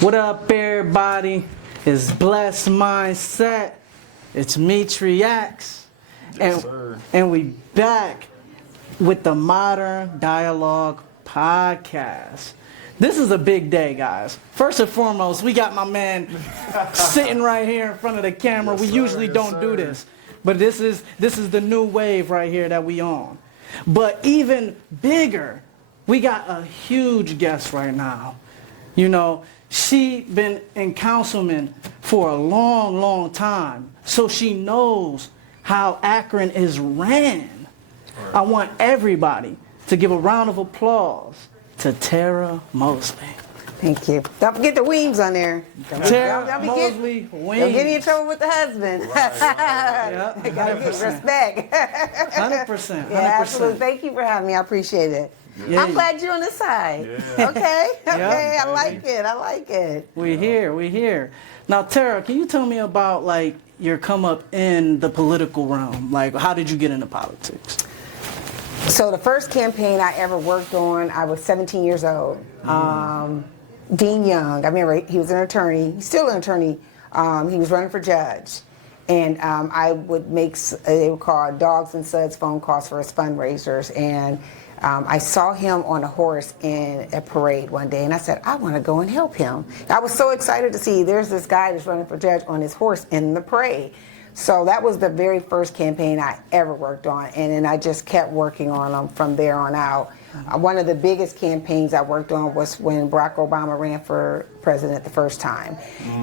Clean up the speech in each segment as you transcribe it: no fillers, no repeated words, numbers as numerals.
What up, everybody? It's Blessed Mindset. It's Metriax. And we back with the Modern Dialogue Podcast. This is a big day, guys. First and foremost, we got my man sitting right here in front of the camera. We usually don't do this, but this is the new wave right here that we on. But even bigger, we got a huge guest right now. You know, she been in councilman for a long, long time, so she knows how Akron is ran. Right. I want everybody to give a round of applause to Tara Mosley. Thank you. Don't forget the Weems on there. Tara Mosley Weems. Don't get in trouble with the husband. Yeah, 100%. Gotta give respect. 100%. Yeah, absolutely. Thank you for having me. I appreciate it. Yeah, I'm glad you're on the side. Yeah. Okay. Yeah, I like it. I like it. We here. Now, Tara, can you tell me about like your come up in the political realm? Like, how did you get into politics? So the first campaign I ever worked on, I was 17 years old. Dean Young, I remember he was an attorney. He's still an attorney. He was running for judge. And I would make, they would call Dogs and Suds phone calls for his fundraisers. And I saw him on a horse in a parade one day, and I said, I want to go and help him. I was so excited to see there's this guy that's running for judge on his horse in the parade. So that was the very first campaign I ever worked on, and then I just kept working on them from there on out. One of the biggest campaigns I worked on was when Barack Obama ran for president the first time.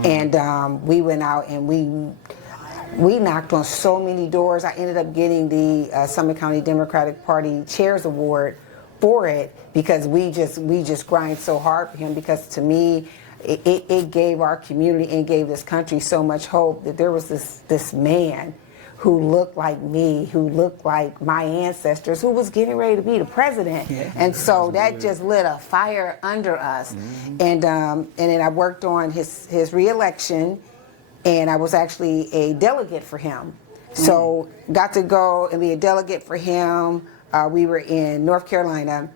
And we went out and we knocked on so many doors. I ended up getting the Summit County Democratic Party Chairs Award for it because we just grind so hard for him, because to me it gave our community and gave this country so much hope that there was this man who looked like me, who looked like my ancestors, who was getting ready to be the president. Yeah. And so that just lit a fire under us. And then I worked on his re-election. And I was actually a delegate for him. So got to go and be a delegate for him. We were in North Carolina.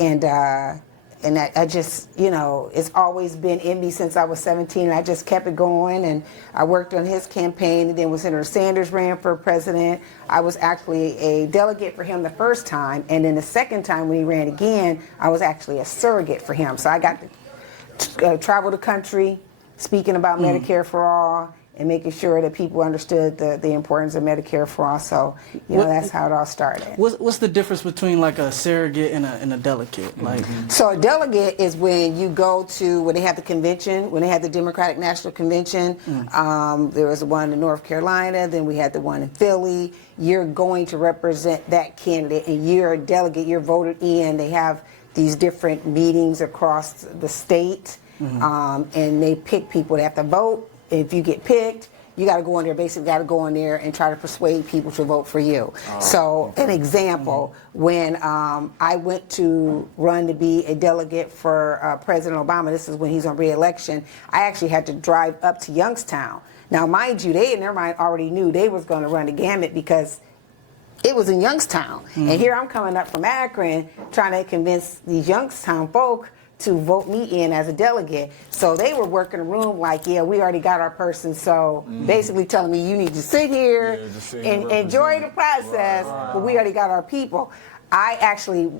And I just, you know, it's always been in me since I was 17. And I just kept it going. And I worked on his campaign. And then when Senator Sanders ran for president, I was actually a delegate for him the first time. And then the second time when he ran again, I was actually a surrogate for him. So I got to travel the country, speaking about Medicare for All and making sure that people understood the importance of Medicare for All. So, you know, that's how it all started. What's the difference between like a surrogate and a delegate? Like, so a delegate is when you go to, when they have the convention, when they had the Democratic National Convention, there was one in North Carolina, then we had the one in Philly. You're going to represent that candidate and you're a delegate, you're voted in. They have these different meetings across the state. And they pick people that have to vote. If you get picked, you got to go in there, basically got to go in there and try to persuade people to vote for you. An example, when I went to run to be a delegate for President Obama, this is when he's on re-election, I actually had to drive up to Youngstown. Now, mind you, they in their mind already knew they was going to run the gamut because it was in Youngstown. And here I'm coming up from Akron trying to convince these Youngstown folk to vote me in as a delegate. So they were working the room like, yeah, we already got our person. So basically telling me you need to sit here and enjoy the process, but we already got our people. I actually,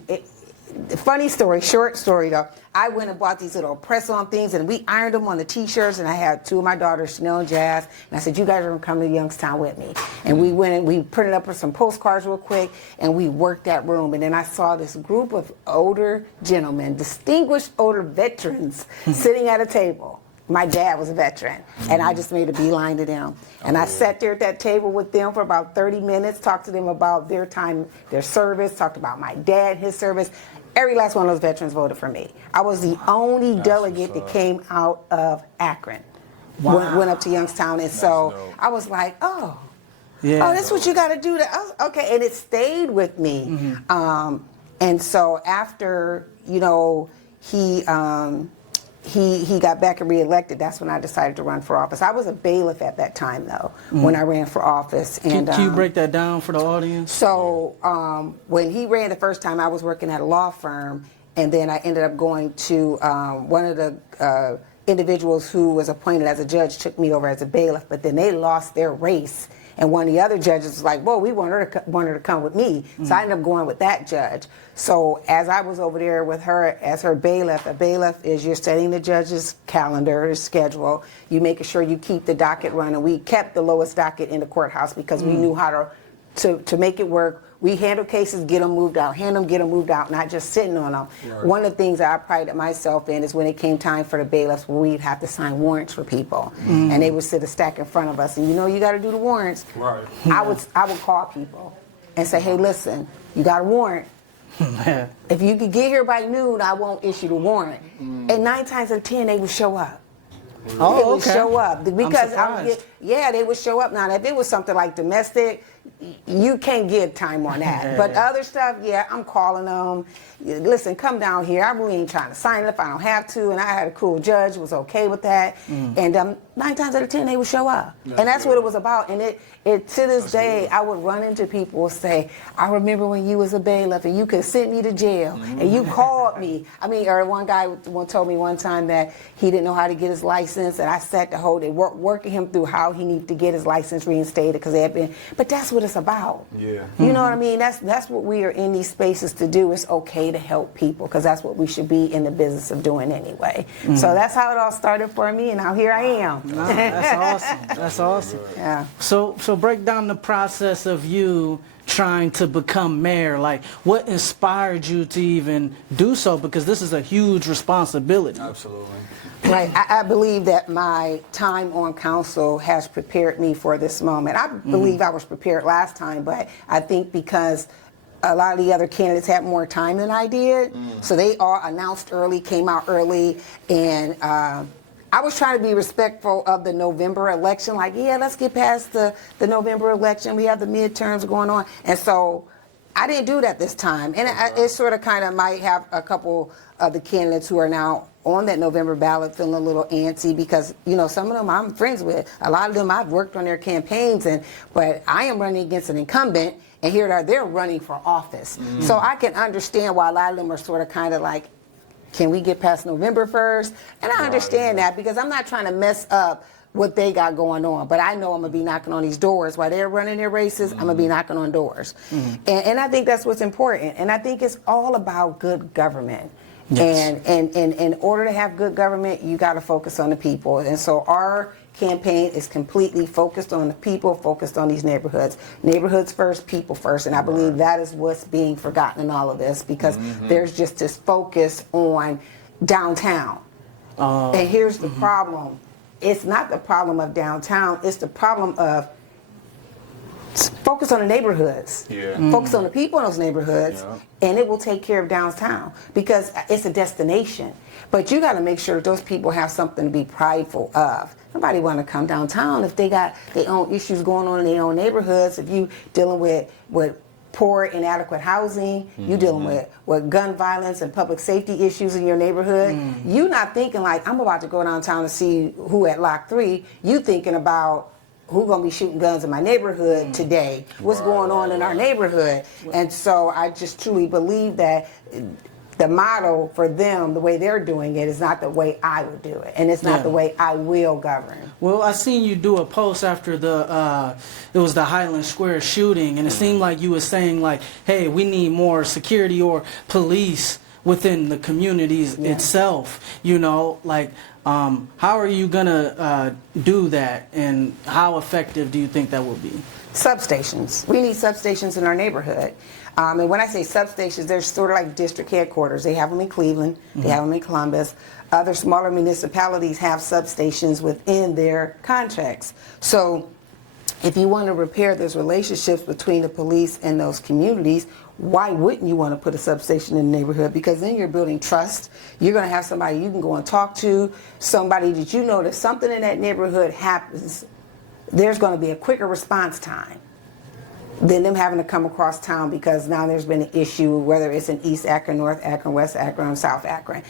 funny story, short story though, I went and bought these little press-on things and we ironed them on the t-shirts, and I had two of my daughters, Chanel and Jazz, and I said, you guys are gonna come to Youngstown with me. And we went and we printed up some postcards real quick and we worked that room. And then I saw this group of older gentlemen, distinguished older veterans sitting at a table. My dad was a veteran, and I just made a beeline to them. And I sat there at that table with them for about 30 minutes, talked to them about their time, their service, talked about my dad, his service. Every last one of those veterans voted for me. I was the only delegate that came out of Akron. Went up to Youngstown, and so I was like, oh, that's what you got to do. Okay, and it stayed with me. And so after, you know, he got back and reelected, that's when I decided to run for office. I was a bailiff at that time, though, when I ran for office. And can you break that down for the audience? So when he ran the first time, I was working at a law firm, and then I ended up going to one of the individuals who was appointed as a judge took me over as a bailiff, but then they lost their race. And one of the other judges was like, "Whoa, we want her to come with me." So I ended up going with that judge. So as I was over there with her as her bailiff, a bailiff is you're setting the judge's calendar, his schedule. You making sure you keep the docket running. We kept the lowest docket in the courthouse because we knew how to make it work. We handle cases, get them moved out, get them moved out, not just sitting on them. Right. One of the things that I prided myself in is when it came time for the bailiffs, we'd have to sign warrants for people, and they would sit a stack in front of us, and you got to do the warrants. Right. I would call people and say, "Hey, listen, you got a warrant. If you could get here by noon, I won't issue the warrant." And 9 times out of 10, they would show up. Oh, they would show up because they would show up. Now, if it was something like domestic, you can't get time on that. But other stuff, I'm calling them. Listen, come down here. I really ain't trying to sign it if I don't have to. And I had a cool judge who was okay with that. And 9 times out of 10, they would show up. And that's what it was about. And it to this day, I would run into people and say, "I remember when you was a bailiff and you could send me to jail and you called me." I mean, or one guy told me one time that he didn't know how to get his license, and I sat the whole day working him through how he needed to get his license reinstated because they had been. But that's what it's about. Yeah. You know what I mean? That's what we are in these spaces to do. It's okay to help people because that's what we should be in the business of doing anyway. So that's how it all started for me, and now here I am. No, that's awesome. That's awesome. Yeah. So break down the process of you trying to become mayor. Like, what inspired you to even do so? Because this is a huge responsibility. Absolutely. Right. I believe that my time on council has prepared me for this moment. I believe I was prepared last time, but I think because a lot of the other candidates had more time than I did, so they all announced early, came out early, and I was trying to be respectful of the November election. Like, let's get past the November election. We have the midterms going on. And so I didn't do that this time. And it sort of kind of might have a couple of the candidates who are now on that November ballot feeling a little antsy because, some of them I'm friends with. A lot of them I've worked on their campaigns, but I am running against an incumbent, and here they're running for office. So I can understand why a lot of them are sort of kind of like, can we get past November first? And I understand that because I'm not trying to mess up what they got going on. But I know I'm going to be knocking on these doors. While they're running their races, I'm going to be knocking on doors. And I think that's what's important. And I think it's all about good government. Yes. And in order to have good government, you got to focus on the people. And so our campaign is completely focused on the people, focused on these neighborhoods. Neighborhoods first, people first. And I believe that is what's being forgotten in all of this because there's just this focus on downtown. And here's the problem. It's not the problem of downtown. It's the problem of focus on the neighborhoods. Focus on the people in those neighborhoods, and it will take care of downtown because it's a destination. But you got to make sure that those people have something to be prideful of. Nobody want to come downtown if they got their own issues going on in their own neighborhoods. If you dealing with poor, inadequate housing, you dealing with gun violence and public safety issues in your neighborhood, you not thinking like, I'm about to go downtown to see who at Lock 3. You thinking about who's going to be shooting guns in my neighborhood today, what's going on in our neighborhood. And so I just truly believe that the model for them, the way they're doing it, is not the way I would do it, and it's not the way I will govern. Well, I seen you do a post after it was the Highland Square shooting, and it seemed like you were saying like, hey, we need more security or police within the communities itself. How are you gonna do that, and how effective do you think that will be? Substations. We need substations in our neighborhood. And when I say substations, they're sort of like district headquarters. They have them in Cleveland. They have them in Columbus. Other smaller municipalities have substations within their contracts. So if you want to repair those relationships between the police and those communities, why wouldn't you want to put a substation in the neighborhood? Because then you're building trust. You're going to have somebody you can go and talk to, somebody that you know that something in that neighborhood happens, there's going to be a quicker response time than them having to come across town because now there's been an issue, whether it's in East Akron, North Akron, West Akron, South Akron,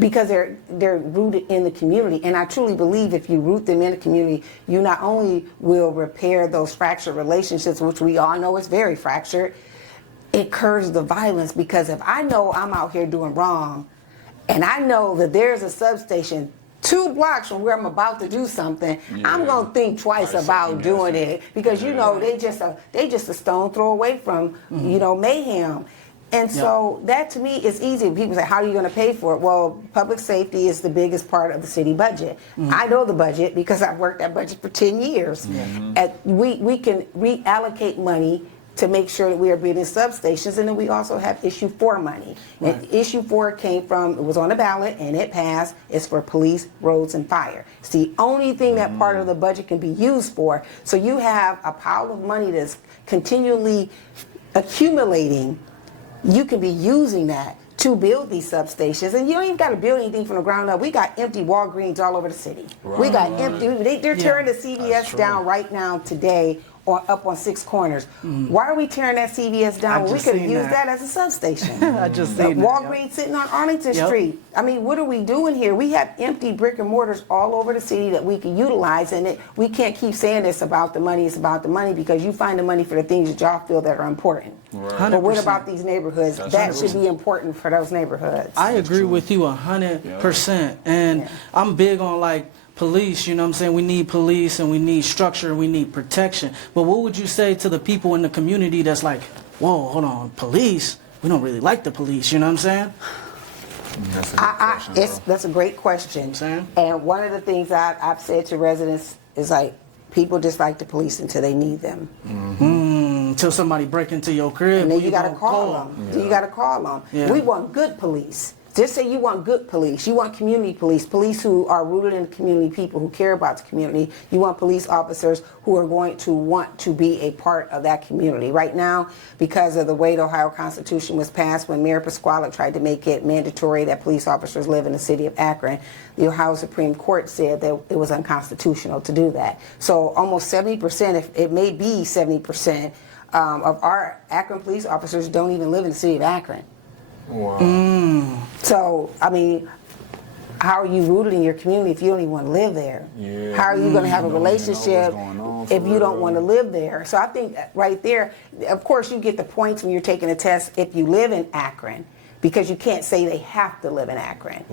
because they're rooted in the community. And I truly believe if you root them in the community, you not only will repair those fractured relationships, which we all know is very fractured, it curbs the violence. Because if I know I'm out here doing wrong, and I know that there's a substation 2 blocks from where I'm about to do something, I'm gonna think twice about doing it because you know they just a stone throw away from mayhem. And so that to me is easy. People say, how are you going to pay for it? Well, public safety is the biggest part of the city budget. I know the budget because I've worked that budget for 10 years. We can reallocate money to make sure that we are building substations, and then we also have issue 4 money. And issue 4 came from, it was on the ballot and it passed, it's for police, roads, and fire. It's the only thing that part of the budget can be used for. So you have a pile of money that's continually accumulating. You can be using that to build these substations, and you don't even got to build anything from the ground up. We got empty Walgreens all over the city. We got empty. They're tearing the CVS down right now today, or up on 6 corners. Why are we tearing that CVS down when we could use that as a substation? I just seen Walgreens sitting on Arlington Street. I mean, what are we doing here? We have empty brick and mortars all over the city that we can utilize, and we can't keep saying this about the money. It's about the money because you find the money for the things that y'all feel that are important. But what about these neighborhoods? That should be important for those neighborhoods. I agree with you 100%, and I'm big on like police, you know what I'm saying? We need police and we need structure and we need protection. But what would you say to the people in the community that's like, whoa, hold on, police? We don't really like the police, you know what I'm saying? That's a great question. And one of the things I've said to residents is like, people dislike the police until they need them. Until somebody break into your crib. And then you got to call them. You got to call them. We want good police. Just say you want good police. You want community police, police who are rooted in the community, people who care about the community. You want police officers who are going to want to be a part of that community. Right now, because of the way the Ohio Constitution was passed, when Mayor Pasquale tried to make it mandatory that police officers live in the city of Akron, the Ohio Supreme Court said that it was unconstitutional to do that. So almost 70%, if it may be 70%, of our Akron police officers don't even live in the city of Akron. Wow. So, I mean, how are you rooted in your community if you don't even want to live there? How are you going to have a relationship if you don't want to live there? So I think right there, of course, you get the points when you're taking a test if you live in Akron, because you can't say they have to live in Akron.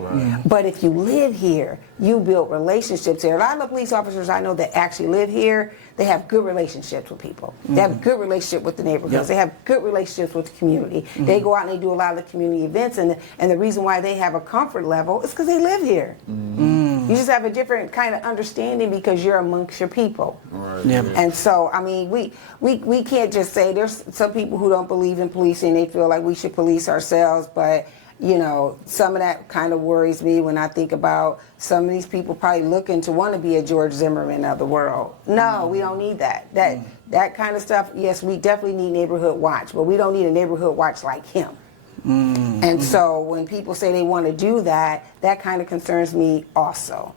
But if you live here, you build relationships here. A lot of the police officers I know that actually live here, they have good relationships with people. They have a good relationship with the neighborhoods. They have good relationships with the community. They go out and they do a lot of the community events, and the reason why they have a comfort level is because they live here. You just have a different kind of understanding because you're amongst your people. And so, I mean, we can't just say, there's some people who don't believe in policing. They feel like we should police ourselves, but you know, some of that kind of worries me when I think about some of these people probably looking to want to be a George Zimmerman of the world. No, we don't need that. That kind of stuff, yes, we definitely need neighborhood watch, but we don't need a neighborhood watch like him. And so when people say they want to do that, that kind of concerns me also.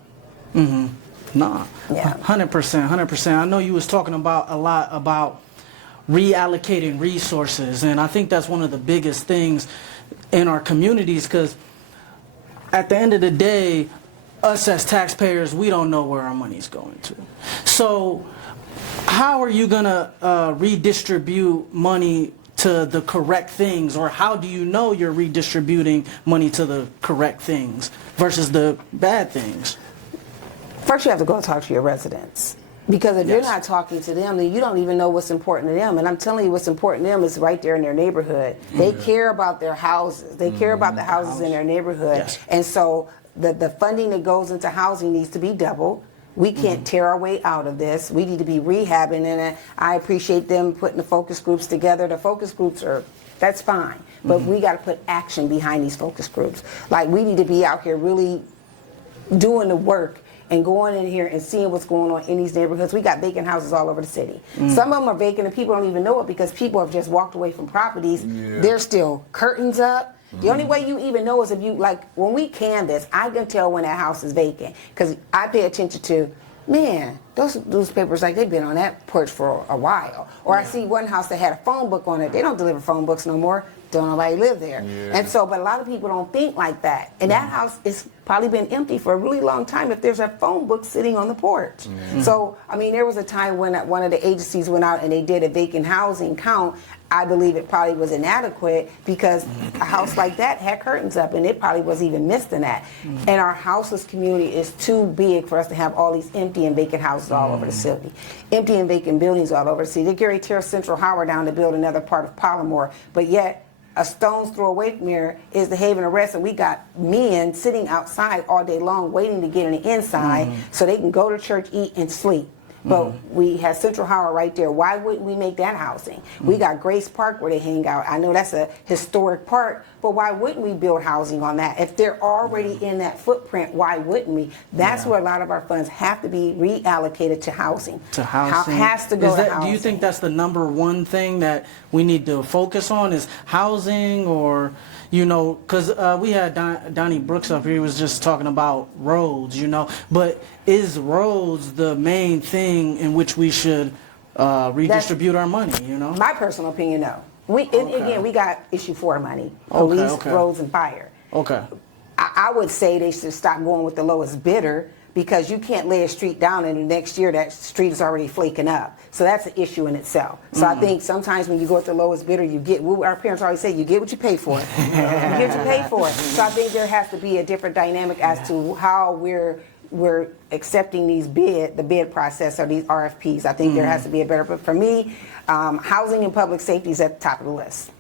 Nah, 100%, 100%. I know you was talking about a lot about reallocating resources, and I think that's one of the biggest things in our communities, because at the end of the day, us as taxpayers, we don't know where our money's going to. So how are you gonna redistribute money to the correct things, or how do you know you're redistributing money to the correct things versus the bad things? First, you have to go talk to your residents. Because if you're not talking to them, then you don't even know what's important to them. And I'm telling you, what's important to them is right there in their neighborhood. They care about their houses. They care about the houses in their neighborhood. And so the funding that goes into housing needs to be doubled. We can't tear our way out of this. We need to be rehabbing. And I appreciate them putting the focus groups together. The focus groups that's fine. But we got to put action behind these focus groups. Like, we need to be out here really doing the work and going in here and seeing what's going on in these neighborhoods. We got vacant houses all over the city. Some of them are vacant and people don't even know it because people have just walked away from properties. There's still curtains up. The only way you even know is if you, like, when we canvass, I can tell when that house is vacant because I pay attention to, man, those newspapers, like, they've been on that porch for a while. Or I see one house that had a phone book on it. They don't deliver phone books no more. Don't nobody live there. And so, but a lot of people don't think like that. And that house is probably been empty for a really long time if there's a phone book sitting on the porch. So, I mean, there was a time when one of the agencies went out and they did a vacant housing count. I believe it probably was inadequate because a house like that had curtains up and it probably was even missed in that. And our houseless community is too big for us to have all these empty and vacant houses all over the city. Empty and vacant buildings all over the city. They get ready to tear Central Howard down to build another part of Palomar, but yet a stone's throw away from here is the Haven Arrest, and we got men sitting outside all day long waiting to get in the inside so they can go to church, eat, and sleep. But we have Central Howard right there. Why wouldn't we make that housing? We got Grace Park where they hang out. I know that's a historic park, but why wouldn't we build housing on that? If they're already in that footprint, why wouldn't we? That's where a lot of our funds have to be reallocated to housing. To housing. Has to go to housing. Do you think that's the number one thing that we need to focus on is housing, or, you know, because we had Donnie Brooks up here, he was just talking about roads, you know, but is roads the main thing in which we should redistribute our money, you know? My personal opinion, no. Again, we got issue 4 money, police, roads, and fire. Okay. I would say they should stop going with the lowest bidder, because you can't lay a street down and the next year that street is already flaking up. So that's an issue in itself. So I think sometimes when you go with the lowest bidder, you get, our parents always say, you get what you pay for. You get what you pay for. So I think there has to be a different dynamic as to how we're accepting the bid process or these RFPs. I think there has to be a better, but for me, housing and public safety is at the top of the list.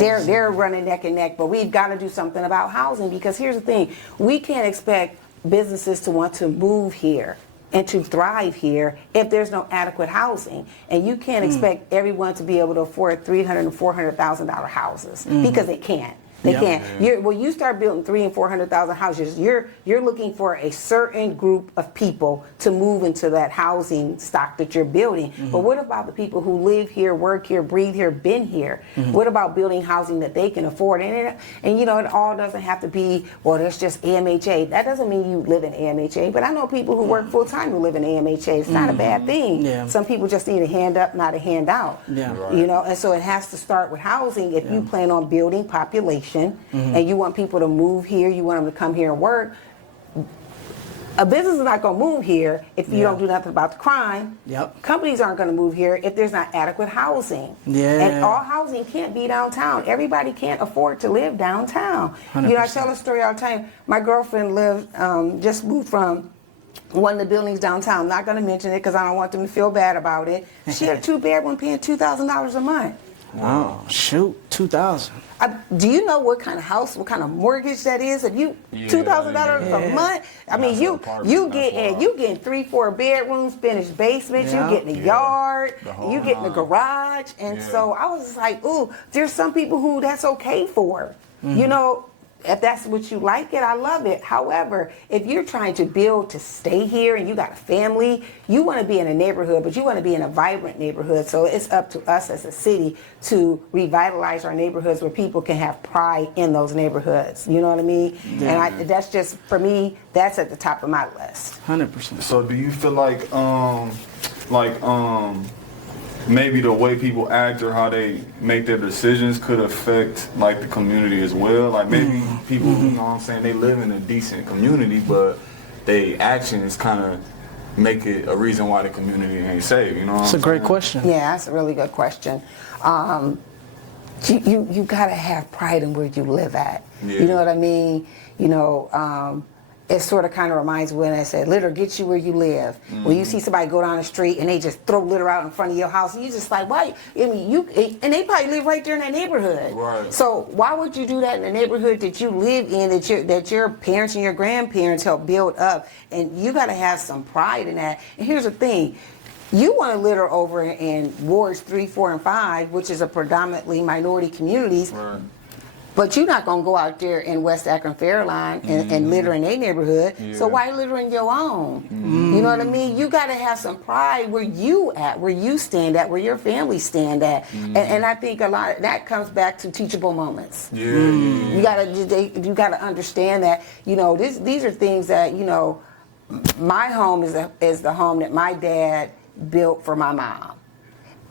They're running neck and neck, but we've got to do something about housing, because here's the thing, we can't expect businesses to want to move here and to thrive here if there's no adequate housing. And you can't expect everyone to be able to afford $300,000 and $400,000 houses, because they can't. They can't. When you start building $300,000 and $400,000 houses, you're looking for a certain group of people to move into that housing stock that you're building. But what about the people who live here, work here, breathe here, been here? What about building housing that they can afford? And you know, it all doesn't have to be, well, there's just AMHA. That doesn't mean you live in AMHA. But I know people who work full time who live in AMHA. It's not a bad thing. Some people just need a hand up, not a handout. You know, and so it has to start with housing. If you plan on building population, and you want people to move here, you want them to come here and work, a business is not going to move here if you don't do nothing about the crime. Companies aren't going to move here if there's not adequate housing. And all housing can't be downtown. Everybody can't afford to live downtown. 100%. You know, I tell a story all the time. My girlfriend just moved from one of the buildings downtown. I'm not going to mention it because I don't want them to feel bad about it. She had a 2-bedroom paying $2,000 a month. Wow, shoot, $2,000. Do you know what kind of house, what kind of mortgage that is? If you $2,000 a month, I mean, you getting 3-4 bedrooms, finished basements, you getting a yard, you getting a garage, and so I was just like, ooh, there's some people who that's okay for, you know. If that's what you like it, I love it. However, if you're trying to build to stay here and you got a family, you want to be in a neighborhood, but you want to be in a vibrant neighborhood. So it's up to us as a city to revitalize our neighborhoods where people can have pride in those neighborhoods. You know what I mean? And that's just, for me, that's at the top of my list. 100%. So do you feel like maybe the way people act or how they make their decisions could affect like the community as well? Like maybe people, you know what I'm saying, they live in a decent community, but they actions kind of make it a reason why the community ain't safe, you know what I'm saying? That's a great question. Yeah, that's a really good question. You gotta have pride in where you live at. You know what I mean? You know, it sort of kind of reminds me when I said, litter gets you where you live. When you see somebody go down the street and they just throw litter out in front of your house, you just like, why? I mean, and they probably live right there in that neighborhood. Right. So why would you do that in the neighborhood that you live in, that your parents and your grandparents helped build up? And you got to have some pride in that. And here's the thing. You want to litter over in wards 3, 4, and 5, which is a predominantly minority communities. Right. But you're not going to go out there in West Akron Fairline and litter in their neighborhood. So why litter in your own? You know what I mean? You got to have some pride where you at, where you stand at, where your family stand at. And I think a lot of that comes back to teachable moments. You got to understand that, you know, these are things that, you know, my home is the home that my dad built for my mom.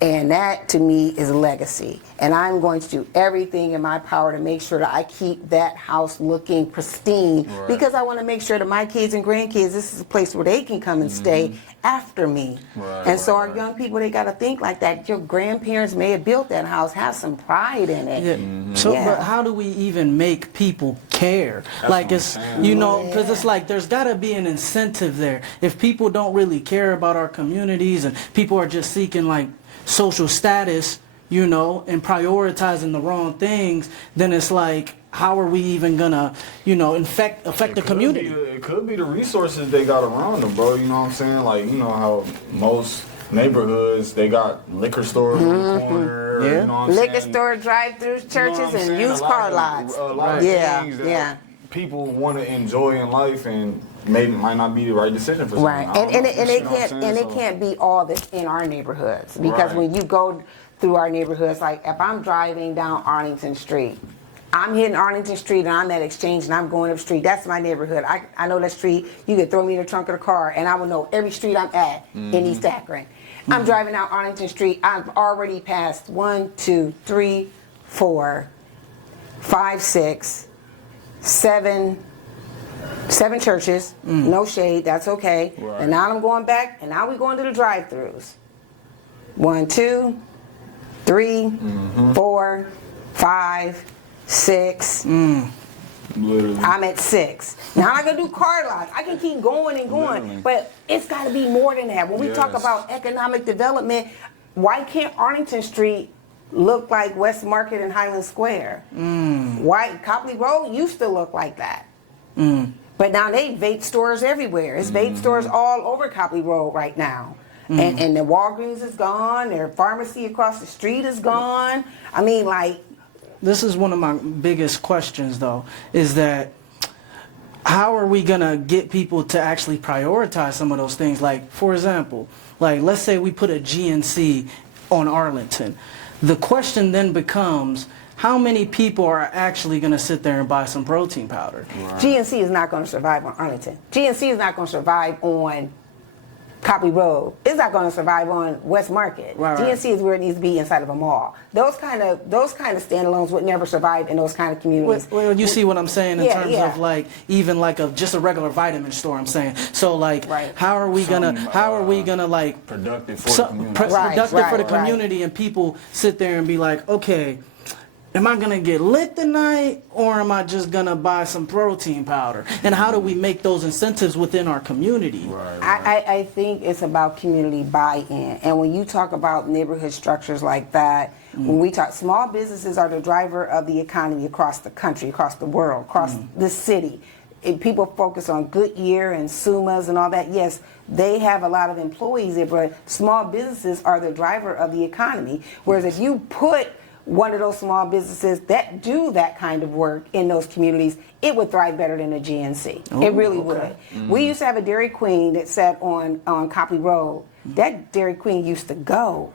And that to me is legacy. And I'm going to do everything in my power to make sure that I keep that house looking pristine, because I want to make sure that my kids and grandkids, this is a place where they can come and stay after me. And so our young people, they got to think like that. Your grandparents may have built that house, have some pride in it. So, but how do we even make people care? Like, it's, you know, because it's like there's got to be an incentive there. If people don't really care about our communities and people are just seeking like social status, you know, and prioritizing the wrong things, then it's like, how are we even gonna, you know, affect the community? It could be the resources they got around them, bro. You know what I'm saying? Like, you know how most neighborhoods, they got liquor stores on the corner. You know what I'm Liquor saying? store, drive-throughs, churches, You know what I'm and saying? used car lots. A lot of things that people want to enjoy in life, and maybe might not be the right decision for some. Right, and it can't be all that's in our neighborhoods, because when you go through our neighborhoods, like if I'm driving down Arlington Street, I'm hitting Arlington Street and I'm at Exchange and I'm going up street. That's my neighborhood. I know that street. You could throw me in the trunk of the car and I will know every street I'm at in East Akron. I'm driving down Arlington Street. I've already passed 1, 2, 3, 4, 5, 6, 7 churches. No shade. That's okay. And now I'm going back, and now we're going to the drive-throughs. 1, 2, 3, 4, 5, 6. Literally. I'm at 6. Now I'm gonna do car lots. I can keep going and going, but it's got to be more than that. When we talk about economic development, why can't Arlington Street look like West Market and Highland Square? Why Copley Road used to look like that? But now they vape stores everywhere. It's vape stores all over Copley Road right now. And the Walgreens is gone. Their pharmacy across the street is gone. I mean, like, this is one of my biggest questions, though, is that how are we going to get people to actually prioritize some of those things? Like, for example, like, let's say we put a GNC on Arlington. The question then becomes, how many people are actually going to sit there and buy some protein powder? GNC is not going to survive on Arlington. GNC is not going to survive on Copley Road. It's not going to survive on West Market. GNC is where it needs to be, inside of a mall. Those kind of standalones would never survive in those kind of communities. Well, you see what I'm saying in terms of like even like just a regular vitamin store. I'm saying, so like how are we gonna like productive for the community? Productive for the community, and people sit there and be like, okay, am I gonna get lit tonight, or am I just gonna buy some protein powder? And how do we make those incentives within our community? I think it's about community buy-in. And when you talk about neighborhood structures like that, when we talk, small businesses are the driver of the economy across the country, across the world, across the city. If people focus on Goodyear and Sumas and all that, yes, they have a lot of employees there, but small businesses are the driver of the economy. Whereas if you put one of those small businesses that do that kind of work in those communities, it would thrive better than a GNC. It really would. We used to have a Dairy Queen that sat on Copley Road. That Dairy Queen used to go.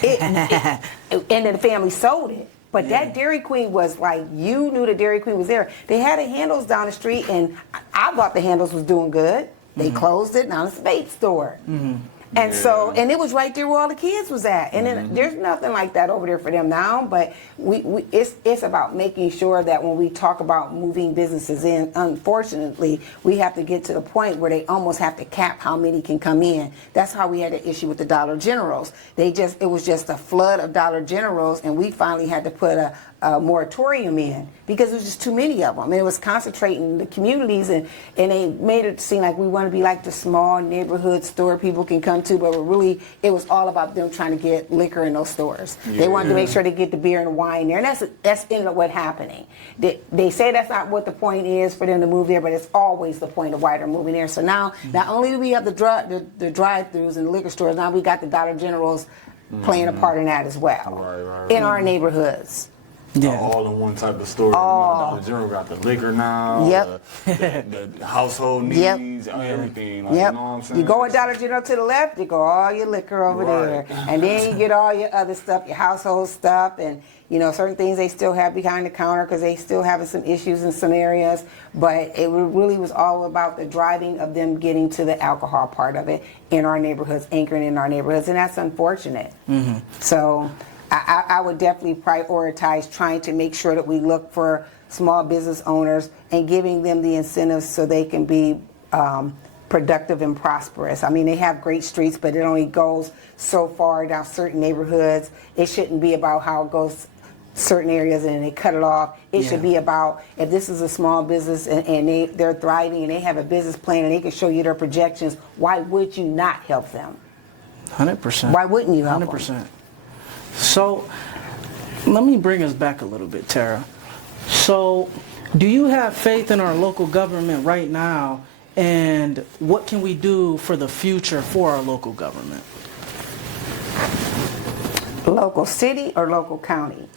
And then the family sold it. But that Dairy Queen was like, you knew the Dairy Queen was there. They had a Handles down the street, and I thought the Handles was doing good. They closed it, now it's a vape store. And so, and it was right there where all the kids was at. And then there's nothing like that over there for them now. But it's about making sure that when we talk about moving businesses in, unfortunately, we have to get to the point where they almost have to cap how many can come in. That's how we had an issue with the Dollar Generals. It was just a flood of Dollar Generals, and we finally had to put a moratorium in because there was just too many of them. And it was concentrating in the communities, and they made it seem like we want to be like the small neighborhood store people can come to, but really it was all about them trying to get liquor in those stores. They wanted to make sure they get the beer and the wine there, and that's ended up what happening. They say that's not what the point is for them to move there, but it's always the point of why they're moving there. So now, not only do we have the drive-thrus and the liquor stores, now we got the Dollar Generals playing a part in that as well in our neighborhoods. Yeah. all-in-one type of store. Dollar General got the liquor now. Yep. The household needs, everything. Like, Yep. You know what I'm saying? You go at Dollar General to the left, you go all your liquor over there. And then you get all your other stuff, your household stuff, and certain things they still have behind the counter because they still having some issues in some areas. But it really was all about the driving of them getting to the alcohol part of it in our neighborhoods, anchoring in our neighborhoods, and that's unfortunate. Mm-hmm. So I would definitely prioritize trying to make sure that we look for small business owners and giving them the incentives so they can be productive and prosperous. I mean, they have great streets, but it only goes so far down certain neighborhoods. It shouldn't be about how it goes certain areas and they cut it off. It should be about, if this is a small business and they're thriving and they have a business plan and they can show you their projections, why would you not help them? 100%. Why wouldn't you help 100%. them? So let me bring us back a little bit, Tara. So do you have faith in our local government right now, and what can we do for the future for our local government? Local city or local county?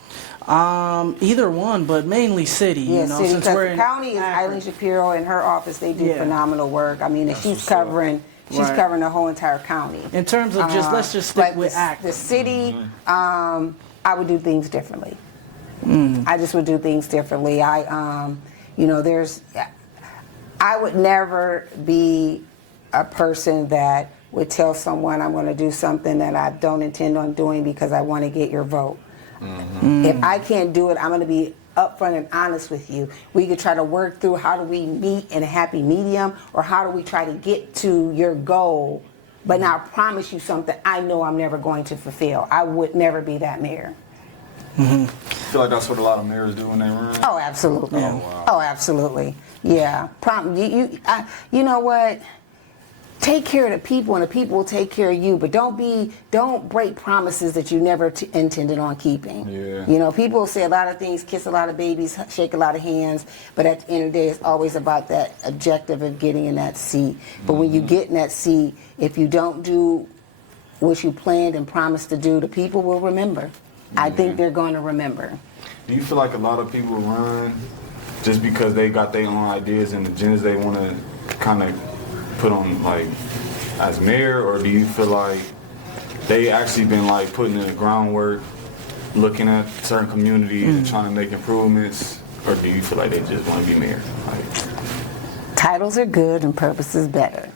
Either one, but mainly city. Yeah, city, since because we're the in county is Akron. Eileen Shapiro and her office. They do Yeah. phenomenal work. I mean, and she's covering the whole entire county. In terms of let's just stick but with Akron. The city, I would do things differently. I just would do things differently. I would never be a person that would tell someone I'm going to do something that I don't intend on doing because I want to get your vote. If I can't do it, I'm going to be upfront and honest with you. We could try to work through how do we meet in a happy medium, or how do we try to get to your goal, but not promise you something I know I'm never going to fulfill. I would never be that mayor. I feel like that's what a lot of mayors do when they run. Oh, absolutely. Oh, wow. Oh, absolutely. Yeah. You know what? Take care of the people, and the people will take care of you. But don't break promises that you never intended on keeping. Yeah. People say a lot of things, kiss a lot of babies, shake a lot of hands, but at the end of the day, it's always about that objective of getting in that seat. But when you get in that seat, if you don't do what you planned and promised to do, the people will remember. I think they're going to remember. Do you feel like a lot of people run just because they got their own ideas and agendas they want to kind of put on, like, as mayor, or do you feel like they actually been like putting in the groundwork, looking at certain communities and trying to make improvements, or do you feel like they just want to be mayor? Titles are good and purpose is better.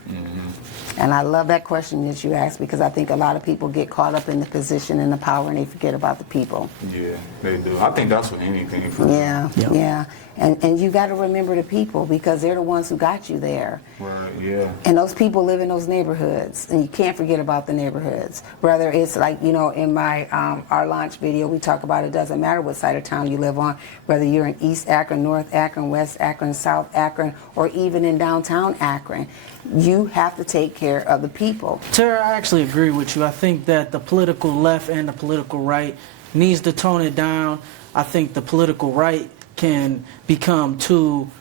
And I love that question that you asked, because I think a lot of people get caught up in the position and the power and they forget about the people. Yeah, they do. I think that's with anything. Yeah. And you got to remember the people, because they're the ones who got you there. Right, yeah. And those people live in those neighborhoods, and you can't forget about the neighborhoods. Whether it's like, in my our launch video, we talk about it doesn't matter what side of town you live on, whether you're in East Akron, North Akron, West Akron, South Akron, or even in downtown Akron. You have to take care of the people. Tara, I actually agree with you. I think that the political left and the political right needs to tone it down. I think the political right can become too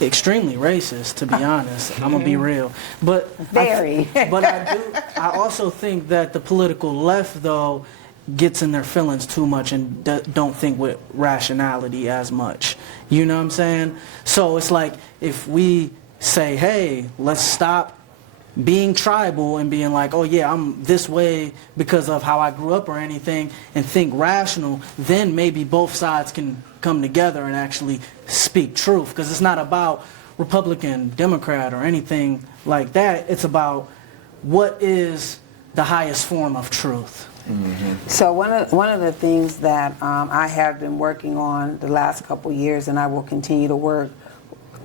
extremely racist, to be honest. I'm gonna be real, but Very. I also think that the political left, though, gets in their feelings too much and don't think with rationality as much. You know what I'm saying? So it's like, if we say, hey, let's stop being tribal and being like, oh yeah, I'm this way because of how I grew up or anything, and think rational, then maybe both sides can come together and actually speak truth. Because it's not about Republican, Democrat, or anything like that. It's about what is the highest form of truth. So one of the things that I have been working on the last couple years, and I will continue to work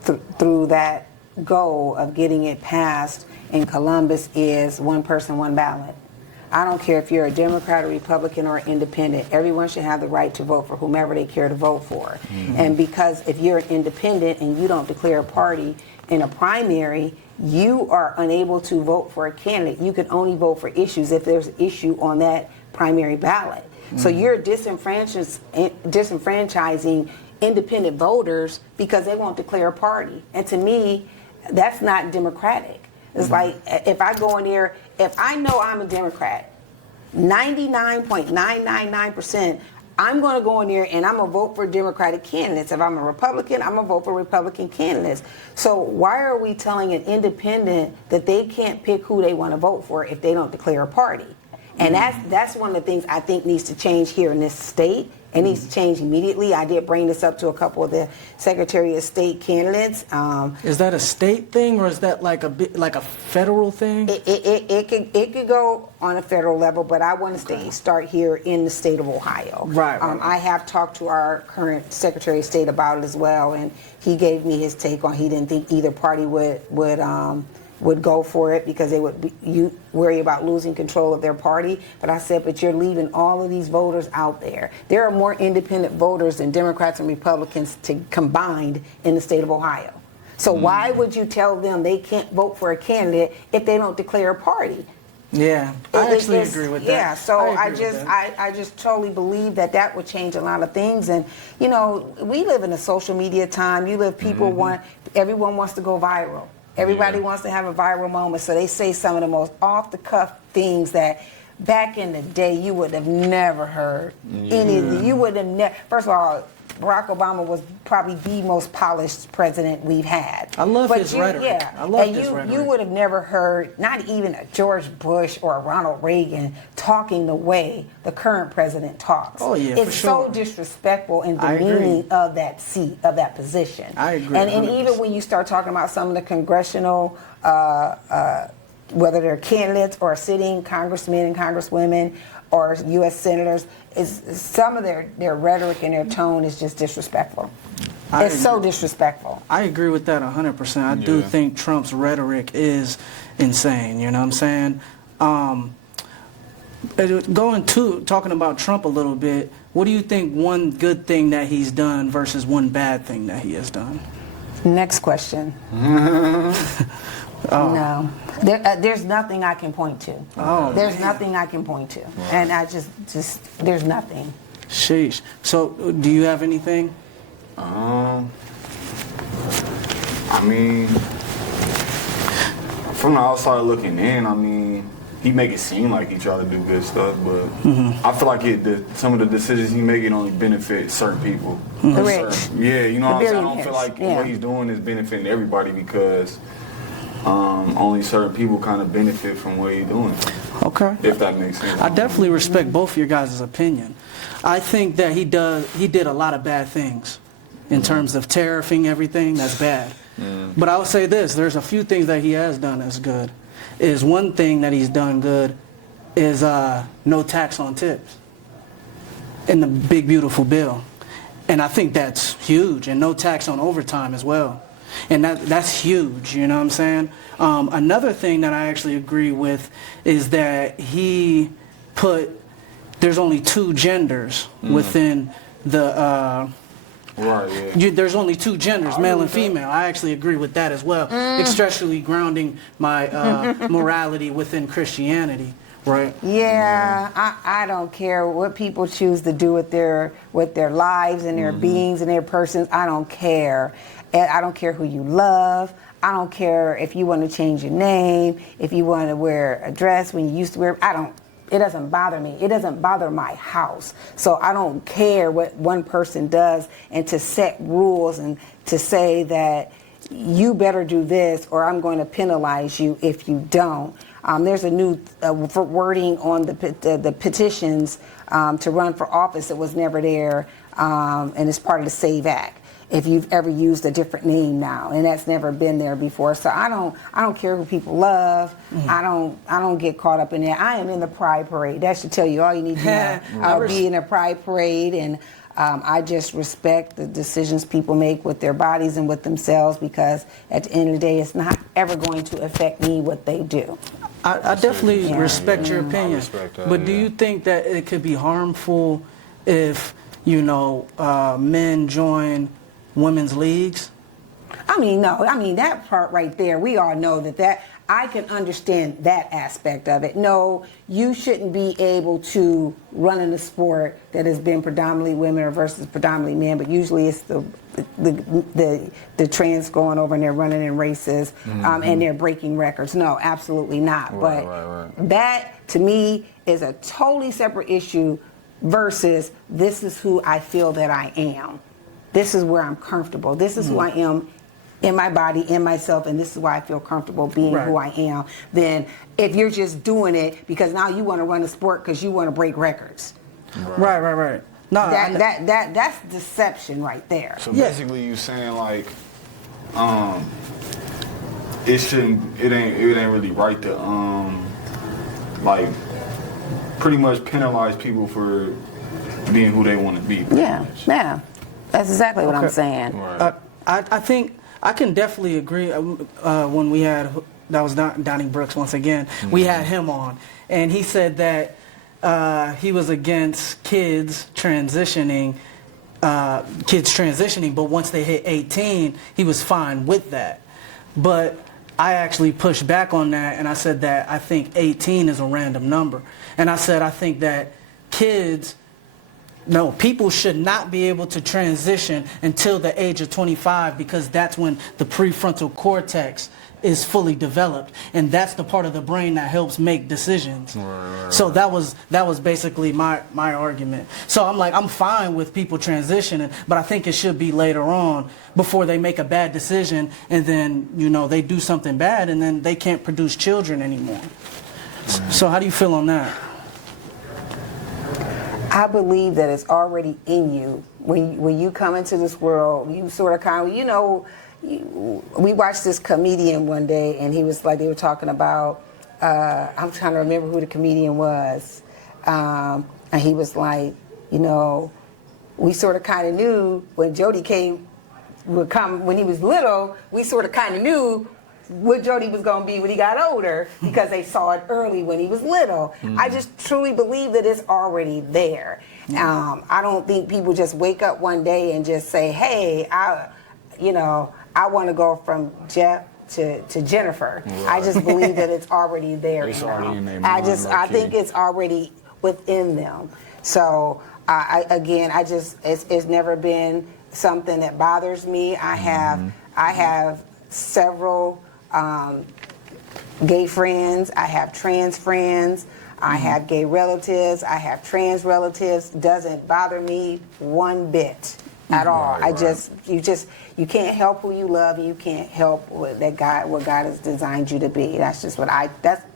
through that goal of getting it passed in Columbus, is one person, one ballot. I don't care if you're a Democrat, or Republican, or independent. Everyone should have the right to vote for whomever they care to vote for. And because if you're an independent and you don't declare a party in a primary, you are unable to vote for a candidate. You can only vote for issues if there's an issue on that primary ballot. So you're disenfranchising independent voters because they won't declare a party. And to me, that's not democratic. It's like, if I go in there, if I know I'm a Democrat, 99.999%, I'm going to go in there and I'm going to vote for Democratic candidates. If I'm a Republican, I'm going to vote for Republican candidates. So why are we telling an independent that they can't pick who they want to vote for if they don't declare a party? And that's one of the things I think needs to change here in this state. It needs to change immediately. I did bring this up to a couple of the Secretary of State candidates. Is that a state thing, or is that like a federal thing? It could go on a federal level, but I want to start here in the state of Ohio. Right. I have talked to our current Secretary of State about it as well, and he gave me his take on. He didn't think either party would go for it because they would worry about losing control of their party. But I said, but you're leaving all of these voters out there. There are more independent voters than Democrats and Republicans combined in the state of Ohio. So why would you tell them they can't vote for a candidate if they don't declare a party? Yeah, I actually agree with that. Yeah, so I just totally believe that would change a lot of things. And you know, we live in a social media time. Everyone wants to go viral. Everybody wants to have a viral moment, so they say some of the most off-the-cuff things that back in the day you would have never heard. You would have never. First of all, Barack Obama was probably the most polished president we've had. I love his rhetoric. Yeah, I love his rhetoric. You would have never heard, not even a George Bush or a Ronald Reagan talking the way the current president talks. Oh yeah, it's so disrespectful and demeaning of that seat, of that position. I agree. And even when you start talking about some of the congressional, whether they're candidates or sitting congressmen and congresswomen or U.S. senators, some of their rhetoric and their tone is just disrespectful. It's so disrespectful. I agree with that 100%. I do think Trump's rhetoric is insane. You know what I'm saying? Talking about Trump a little bit, what do you think one good thing that he's done versus one bad thing that he has done? Next question. No. There's nothing I can point to. There's nothing I can point to. Wow. And I just there's nothing. Sheesh. So, do you have anything? I mean, from the outside looking in, I mean, he make it seem like he try to do good stuff, but I feel like some of the decisions he making only benefit certain people. The rich. Yeah, you know what I'm saying? I don't feel like what he's doing is benefiting everybody because only certain people kind of benefit from what he's doing. Okay. If that makes sense. I definitely respect both of your guys' opinion. I think that he did a lot of bad things in terms of tariffing everything. That's bad. But I would say this, there's a few things that he has done as good. One thing that he's done good is no tax on tips in the big beautiful bill. And I think that's huge, and no tax on overtime as well. And that's huge, you know what I'm saying? Another thing that I actually agree with is that he there's only two genders within the... Right, yeah. There's only two genders, male and female. I actually agree with that as well, especially grounding my morality within Christianity, right? Yeah, I don't care what people choose to do with their lives and their beings and their persons. I don't care. I don't care who you love. I don't care if you want to change your name, if you want to wear a dress when you used to wear. It doesn't bother me. It doesn't bother my house. So I don't care what one person does, and to set rules and to say that you better do this or I'm going to penalize you if you don't. There's a new wording on the petitions to run for office that was never there, and it's part of the SAVE Act. If you've ever used a different name now, and that's never been there before. So I don't care who people love. I don't get caught up in that. I am in the Pride Parade. That should tell you all you need to know. I'll be in a Pride Parade, and I just respect the decisions people make with their bodies and with themselves, because at the end of the day, it's not ever going to affect me what they do. I definitely respect your opinion. Respect that, but do you think that it could be harmful if, men join women's leagues? No. That part right there, we all know that I can understand that aspect of it. No, you shouldn't be able to run in a sport that has been predominantly women versus predominantly men, but usually it's the trans going over and they're running in races and they're breaking records. No, absolutely not. Right. That, to me, is a totally separate issue versus this is who I feel that I am. This is where I'm comfortable. This is who I am in my body, in myself, and this is why I feel comfortable being who I am. Then if you're just doing it because now you want to run a sport because you want to break records. Right. No, that's deception right there. So basically, you saying like, it ain't really right to like pretty much penalize people for being who they want to be. Yeah, that's exactly what I'm saying. Right. I think I can definitely agree. When we had, that was Donnie Brooks once again, we had him on, and he said that he was against kids transitioning, but once they hit 18, he was fine with that. But I actually pushed back on that, and I said that I think 18 is a random number. And I said I think that people should not be able to transition until the age of 25 because that's when the prefrontal cortex is fully developed, and that's the part of the brain that helps make decisions. So that was basically my argument. So I'm fine with people transitioning, but I think it should be later on before they make a bad decision and then they do something bad and then they can't produce children anymore. So how do you feel on that? I believe that it's already in you. When you come into this world, you sort of we watched this comedian one day, and he was like, they were talking about, I'm trying to remember who the comedian was, and he was like, we sort of kind of knew when Jody would come when he was little, we sort of kind of knew what Jody was going to be when he got older because they saw it early when he was little. I just truly believe that it's already there. I don't think people just wake up one day and just say, hey, I want to go from Jeff to Jennifer. Right. I just believe that it's already there. It's already in their mind. I think it's already within them. So it's never been something that bothers me. I have several gay friends. I have trans friends. I have gay relatives. I have trans relatives. Doesn't bother me one bit at all. You can't help who you love, and you can't help what God has designed you to be. That's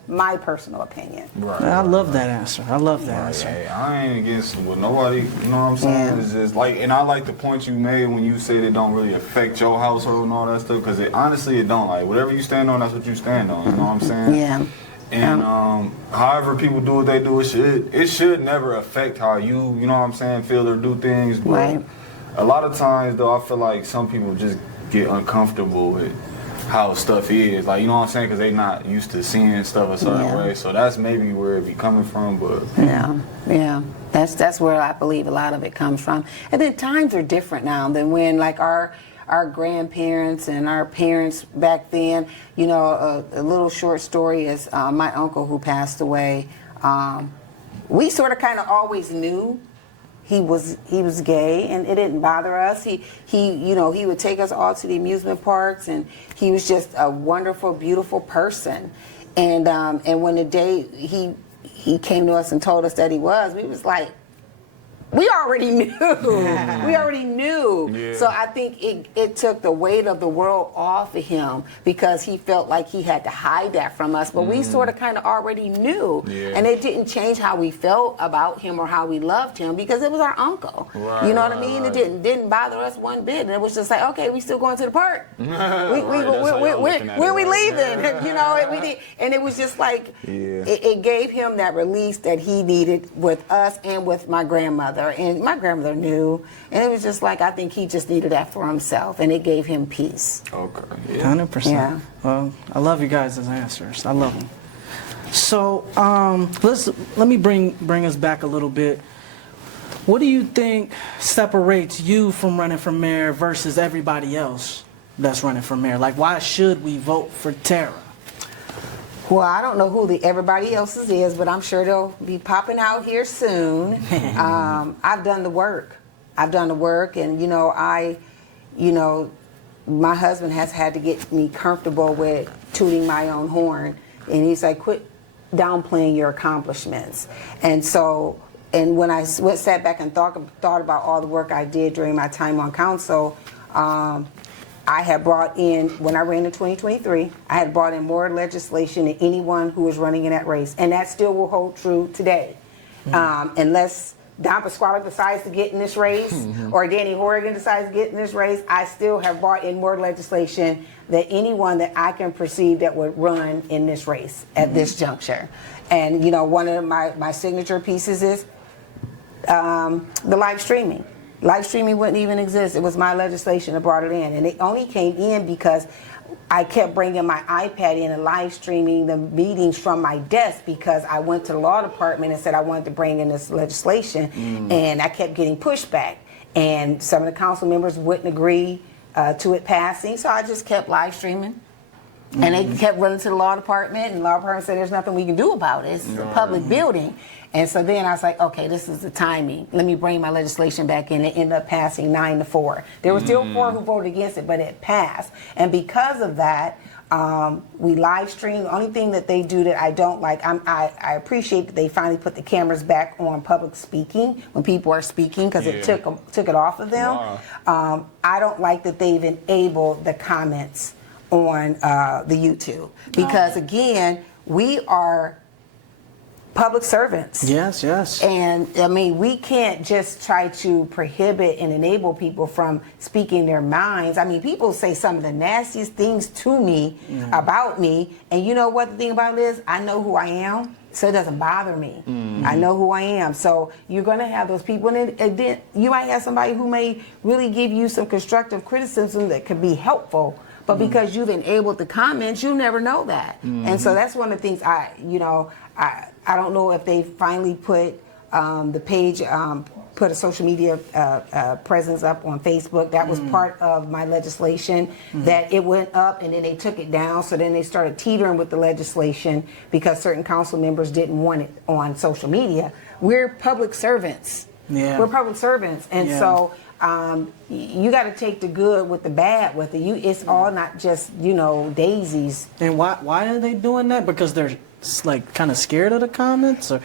my personal opinion. I love that answer. I love that answer. Hey, I ain't against with nobody, you know what I'm saying? Yeah. It's just like, and I like the point you made when you said it don't really affect your household and all that stuff, because honestly it don't. Like, whatever you stand on, that's what you stand on, you know what I'm saying? Yeah. And however people do what they do, it should never affect how you know what I'm saying, feel or do things. But right. A lot of times, though, I feel like some people just get uncomfortable with how stuff is. Like, you know what I'm saying? Because they're not used to seeing stuff a certain way. So that's maybe where it be coming from. But yeah. That's where I believe a lot of it comes from. And then times are different now than when, like, our grandparents and our parents back then. A little short story is my uncle who passed away. We sort of kind of always knew he was gay, and it didn't bother us. He would take us all to the amusement parks, and he was just a wonderful, beautiful person. And when the day he came to us and told us that he was, we was like, we already knew. We already knew. Yeah. So I think it took the weight of the world off of him because he felt like he had to hide that from us. But we sort of kind of already knew. Yeah. And it didn't change how we felt about him or how we loved him because it was our uncle. Right, you know what I mean? Right. It didn't bother us one bit. And it was just like, okay, we still going to the park. When we leaving? And it was just like, it gave him that release that he needed with us and with my grandmother. And my grandmother knew, and it was just like, I think he just needed that for himself, and it gave him peace. Okay. 100%. Yeah. Well, I love you guys' answers. I love them. So let me bring us back a little bit. What do you think separates you from running for mayor versus everybody else that's running for mayor? Like, why should we vote for Tara? Well, I don't know who the everybody else's is, but I'm sure they'll be popping out here soon. I've done the work. And my husband has had to get me comfortable with tooting my own horn. And he's like, quit downplaying your accomplishments. And so and when I sat back and thought about all the work I did during my time on council, I had brought in, when I ran in 2023, I had brought in more legislation than anyone who was running in that race. And that still will hold true today. Unless Don Pasquale decides to get in this race or Danny Horrigan decides to get in this race, I still have brought in more legislation than anyone that I can perceive that would run in this race at this juncture. And, you know, one of my signature pieces is the live streaming. Live streaming wouldn't even exist. It was my legislation that brought it in. And it only came in because I kept bringing my iPad in and live streaming the meetings from my desk because I went to the law department and said I wanted to bring in this legislation. And I kept getting pushback. And some of the council members wouldn't agree to it passing. So I just kept live streaming. And they kept running to the law department, and the law department said there's nothing we can do about it. It's a public building. And so then I was like, okay, this is the timing. Let me bring my legislation back in. It ended up passing 9-4. There were still 4 who voted against it, but it passed. And because of that, we live stream. The only thing that they do that I don't like, I appreciate that they finally put the cameras back on public speaking when people are speaking because it took it off of them. Wow. I don't like that they've enabled the comments on the YouTube because again, we are public servants. Yes. And I mean, we can't just try to prohibit and enable people from speaking their minds. I mean, people say some of the nastiest things to me about me, and you know what the thing about it is? I know who I am, so it doesn't bother me. I know who I am. So you're going to have those people, and then you might have somebody who may really give you some constructive criticism that could be helpful. But because you've enabled the comments, you'll never know that. And so that's one of the things I don't know if they finally put the page, put a social media presence up on Facebook. That was part of my legislation, that it went up and then they took it down. So then they started teetering with the legislation because certain council members didn't want it on social media. We're public servants. Yeah. We're public servants. And so you got to take the good with the bad with it. It's all not just, daisies. And why are they doing that? Because they're like kind of scared of the comments, or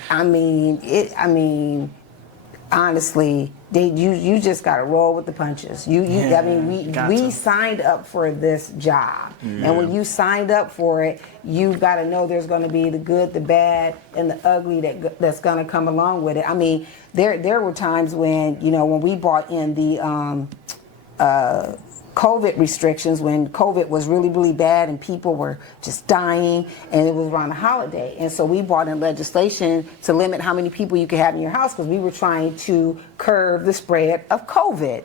honestly, you just got to roll with the punches. We signed up for this job, and when you signed up for it, you've got to know there's going to be the good, the bad, and the ugly that's going to come along with it. I mean, there were times when when we brought in the COVID restrictions, when COVID was really, really bad and people were just dying, and it was around a holiday. And so we brought in legislation to limit how many people you could have in your house because we were trying to curb the spread of COVID.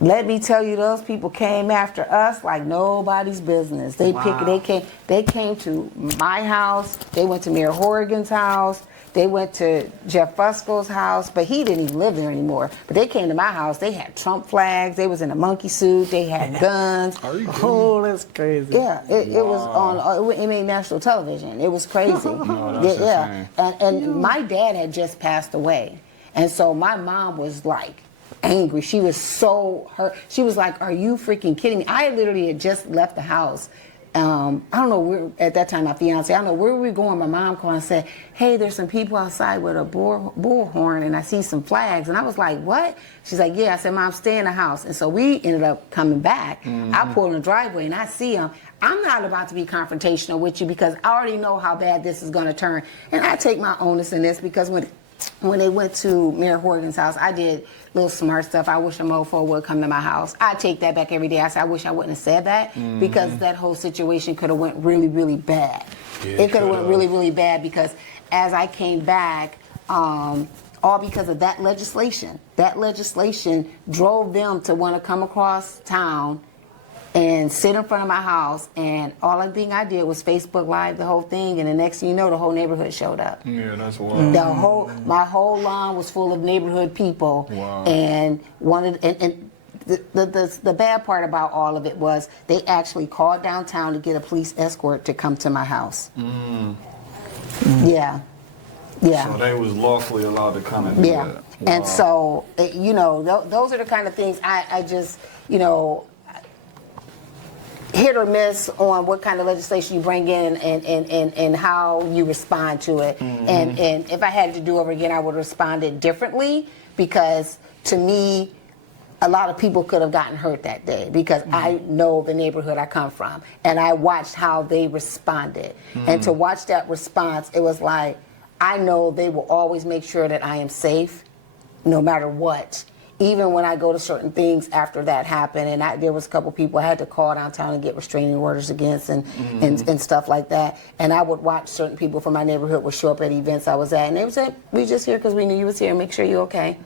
Let me tell you, those people came after us like nobody's business. They came to my house, they went to Mayor Horrigan's house, they went to Jeff Fusco's house, but he didn't even live there anymore. But they came to my house. They had Trump flags. They was in a monkey suit. They had guns. Oh, that's crazy. Yeah, it was on. It made national television. It was crazy. And my dad had just passed away, and so my mom was like angry. She was so hurt. She was like, "Are you freaking kidding me?" I literally had just left the house. I don't know at that time, my fiance, I don't know where we were going. My mom called and said, "Hey, there's some people outside with a bullhorn and I see some flags." And I was like, "What?" She's like, "Yeah." I said, "Mom, stay in the house." And so we ended up coming back. I pulled in the driveway and I see them. I'm not about to be confrontational with you because I already know how bad this is going to turn. And I take my onus in this because when they went to Mayor Horrigan's house, I did little smart stuff. I wish a mofo would come to my house. I take that back every day. I said, I wish I wouldn't have said that because that whole situation could have went really, really bad. It could have went really, really bad because as I came back, all because of that legislation. That legislation drove them to want to come across town and sit in front of my house, and all the thing I did was Facebook Live the whole thing, and the next thing you know, the whole neighborhood showed up. Yeah, that's wild. My whole lawn was full of neighborhood people. Wow. And the bad part about all of it was they actually called downtown to get a police escort to come to my house. Yeah. So they was lawfully allowed to come and do that. Wow. And so, those are the kind of things I just, hit or miss on what kind of legislation you bring in and how you respond to it. And if I had to do over again, I would have responded differently, because to me, a lot of people could have gotten hurt that day, because I know the neighborhood I come from, and I watched how they responded. And to watch that response, it was like, I know they will always make sure that I am safe no matter what. Even when I go to certain things after that happened, and there was a couple people I had to call downtown and get restraining orders against and stuff like that. And I would watch certain people from my neighborhood would show up at events I was at, and they would say, "We just here because we knew you was here. Make sure you're okay."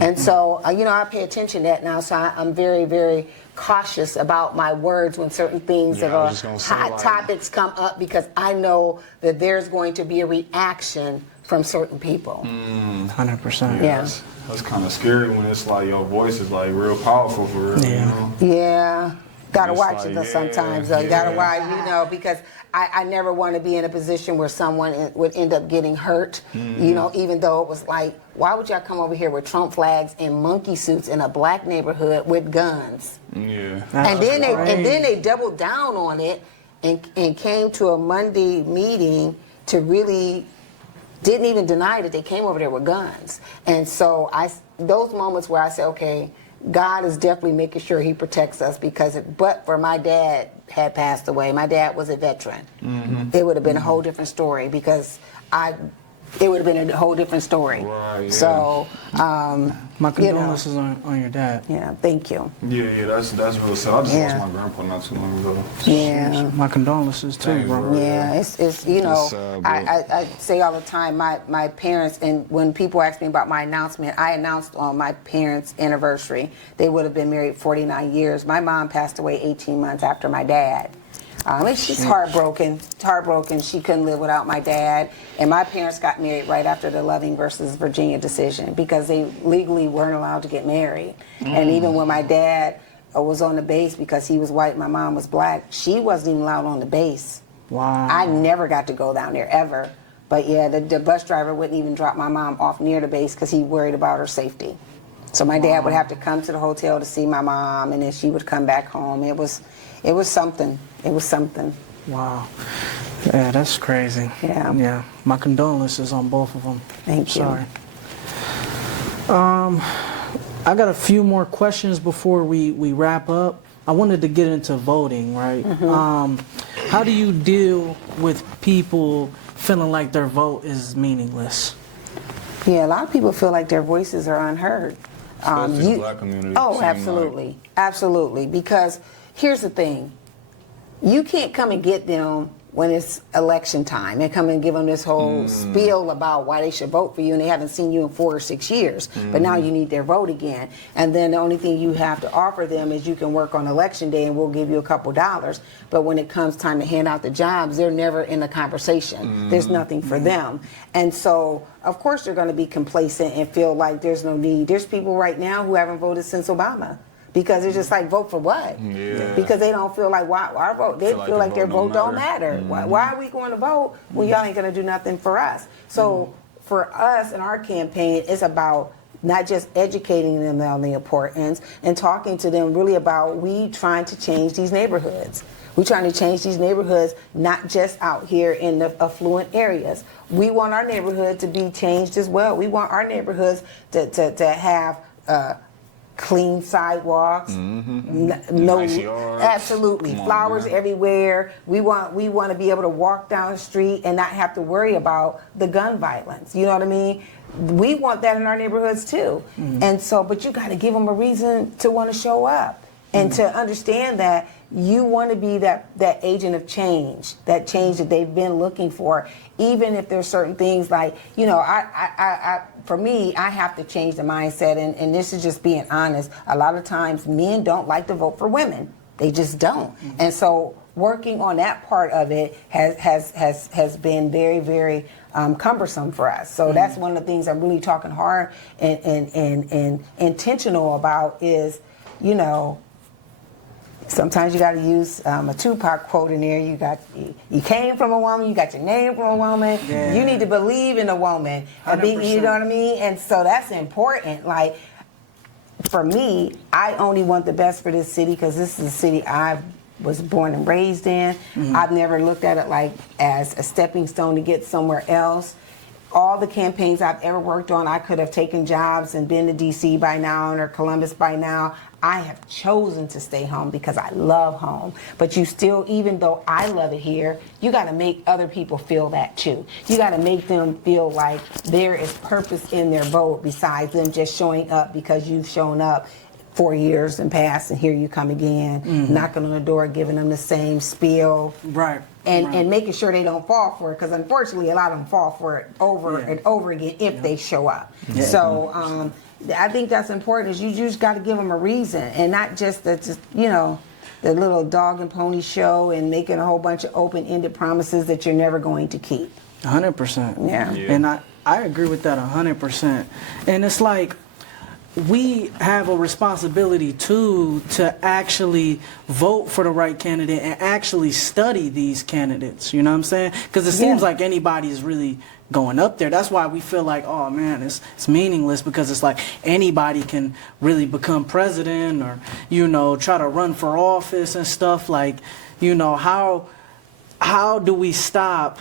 And so, I pay attention to that now. So I'm very, very cautious about my words when certain things that are hot topics come up, because I know that there's going to be a reaction from certain people. 100%. Yeah. That's kind of scary when it's like your voice is like real powerful for real. Yeah. Yeah. Gotta It's watch like, it though sometimes though. You gotta watch, because I never want to be in a position where someone would end up getting hurt. Even though it was like, why would y'all come over here with Trump flags and monkey suits in a black neighborhood with guns? Yeah. And then they doubled down on it and came to a Monday meeting to really didn't even deny that they came over there with guns. And so those moments where I say, okay, God is definitely making sure he protects us, but for my dad had passed away, my dad was a veteran, it would have been a whole different story, because it would have been a whole different story. Right, yeah. So, My condolences on your dad. Yeah, thank you. Yeah, that's real sad. I just lost my grandpa not too long ago. Yeah. My condolences too, Thanks, bro. bro. Yeah, it's I say all the time, my parents, and when people ask me about my announcement, I announced on my parents' anniversary. They would have been married 49 years. My mom passed away 18 months after my dad. She's heartbroken. She couldn't live without my dad. And my parents got married right after the Loving versus Virginia decision, because they legally weren't allowed to get married. And even when my dad was on the base, because he was white, my mom was black, she wasn't even allowed on the base. Wow. I never got to go down there ever. But yeah, the bus driver wouldn't even drop my mom off near the base because he worried about her safety. So my dad would have to come to the hotel to see my mom, and then she would come back home. It was something. It was something. Wow. Yeah, that's crazy. Yeah. Yeah. My condolences on both of them. Thank you. Sorry. I got a few more questions before we wrap up. I wanted to get into voting, right? How do you deal with people feeling like their vote is meaningless? Yeah, a lot of people feel like their voices are unheard. Especially the black community. Oh, seem absolutely. like. Absolutely. Because here's the thing. You can't come and get them when it's election time and come and give them this whole spiel about why they should vote for you, and they haven't seen you in 4 or 6 years. But now you need their vote again. And then the only thing you have to offer them is you can work on election day and we'll give you a couple dollars. But when it comes time to hand out the jobs, they're never in the conversation. There's nothing for them. And so, of course, they're going to be complacent and feel like there's no need. There's people right now who haven't voted since Obama. Because it's just like, vote for what? Yeah. Because they don't feel like, why our vote? They feel like their vote don't matter. Why are we going to vote when y'all ain't going to do nothing for us? So for us in our campaign, it's about not just educating them on the importance and talking to them really about we trying to change these neighborhoods. We're trying to change these neighborhoods, not just out here in the affluent areas. We want our neighborhood to be changed as well. We want our neighborhoods to have clean sidewalks, Nice yards. absolutely, flowers everywhere. We want to be able to walk down the street and not have to worry about the gun violence. You know what I mean? We want that in our neighborhoods too. And so, but you got to give them a reason to want to show up and to understand that you want to be that agent of change, that change that they've been looking for, even if there's certain things like, for me, I have to change the mindset, and this is just being honest. A lot of times men don't like to vote for women. They just don't. And so working on that part of it has been very, very cumbersome for us. So that's one of the things I'm really talking hard and intentional about is, sometimes you got to use a Tupac quote in there. You came from a woman. You got your name from a woman. Yeah. You need to believe in a woman. You know what I mean? And so that's important. Like for me, I only want the best for this city because this is a city I've was born and raised in. I've never looked at it like as a stepping stone to get somewhere else. All the campaigns I've ever worked on, I could have taken jobs and been to DC by now or Columbus by now. I have chosen to stay home because I love home. But you still, even though I love it here, you got to make other people feel that too. You got to make them feel like there is purpose in their vote besides them just showing up because you've shown up 4 years and past, and here you come again, knocking on the door, giving them the same spiel. Right. And making sure they don't fall for it, because unfortunately a lot of them fall for it over and over again if they show up. Yeah. So I think that's important, is you just got to give them a reason, and not just the little dog and pony show and making a whole bunch of open-ended promises that you're never going to keep. 100%. Yeah. And I agree with that 100%. And it's like, we have a responsibility too to actually vote for the right candidate and actually study these candidates. You know what I'm saying? Because it seems like anybody's really going up there. That's why we feel like, oh man, it's meaningless, because it's like anybody can really become president or, try to run for office and stuff. Like, how do we stop,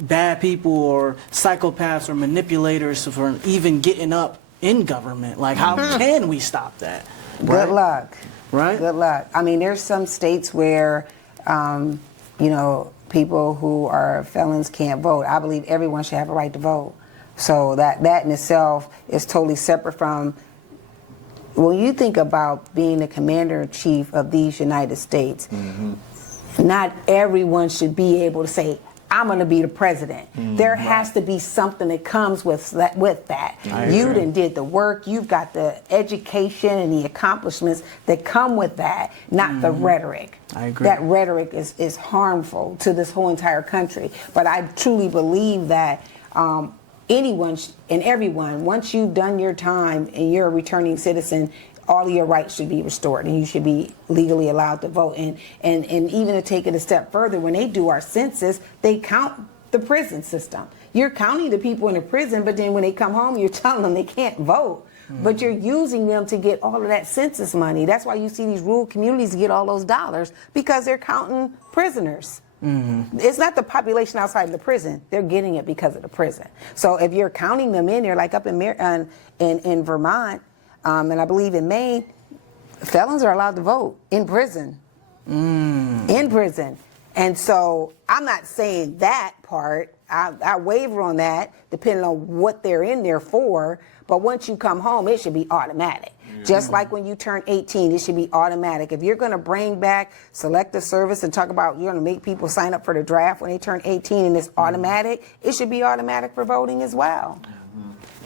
bad people or psychopaths or manipulators from even getting up in government? Like, how can we stop that? Good luck. Right? Good luck. I mean, there's some states where, people who are felons can't vote. I believe everyone should have a right to vote. So that in itself is totally separate from, when you think about being the commander-in-chief of these United States, not everyone should be able to say, I'm going to be the president. There has to be something that comes with that. You done did the work. You've got the education and the accomplishments that come with that, not the rhetoric. I agree. That rhetoric is harmful to this whole entire country. But I truly believe that anyone and everyone, once you've done your time and you're a returning citizen, all of your rights should be restored, and you should be legally allowed to vote. And even to take it a step further, when they do our census, they count the prison system. You're counting the people in the prison, but then when they come home, you're telling them they can't vote. But you're using them to get all of that census money. That's why you see these rural communities get all those dollars, because they're counting prisoners. It's not the population outside of the prison. They're getting it because of the prison. So if you're counting them in there, like up in Vermont, and I believe in Maine, felons are allowed to vote in prison. In prison. And so I'm not saying that part. I waver on that, depending on what they're in there for. But once you come home, it should be automatic. Just like when you turn 18, it should be automatic. If you're going to bring back selective service and talk about you're going to make people sign up for the draft when they turn 18 and it's automatic, it should be automatic for voting as well.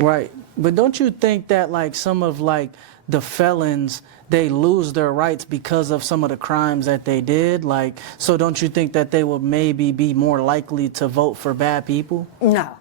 Right. But don't you think that like some of like the felons, they lose their rights because of some of the crimes that they did? Like, so don't you think that they would maybe be more likely to vote for bad people? No.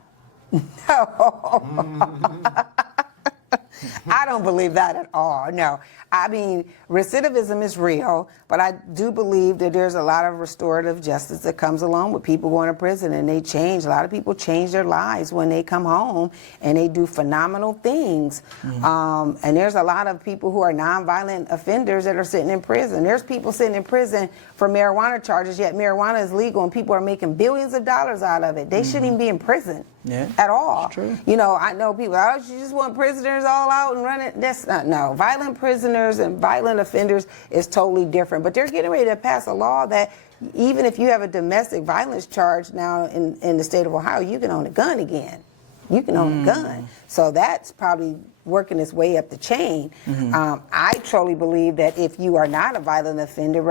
I don't believe that at all. No. I mean, recidivism is real, but I do believe that there's a lot of restorative justice that comes along with people going to prison, and they change. A lot of people change their lives when they come home, and they do phenomenal things. And there's a lot of people who are nonviolent offenders that are sitting in prison. There's people sitting in prison for marijuana charges, yet marijuana is legal, and people are making billions of dollars out of it. They shouldn't even be in prison. At all. True. I know people, you just want prisoners all out and running. That's not, no. Violent prisoners and violent offenders is totally different. But they're getting ready to pass a law that even if you have a domestic violence charge now in the state of Ohio, you can own a gun again. You can own a gun. So that's probably working its way up the chain. I truly believe that if you are not a violent offender,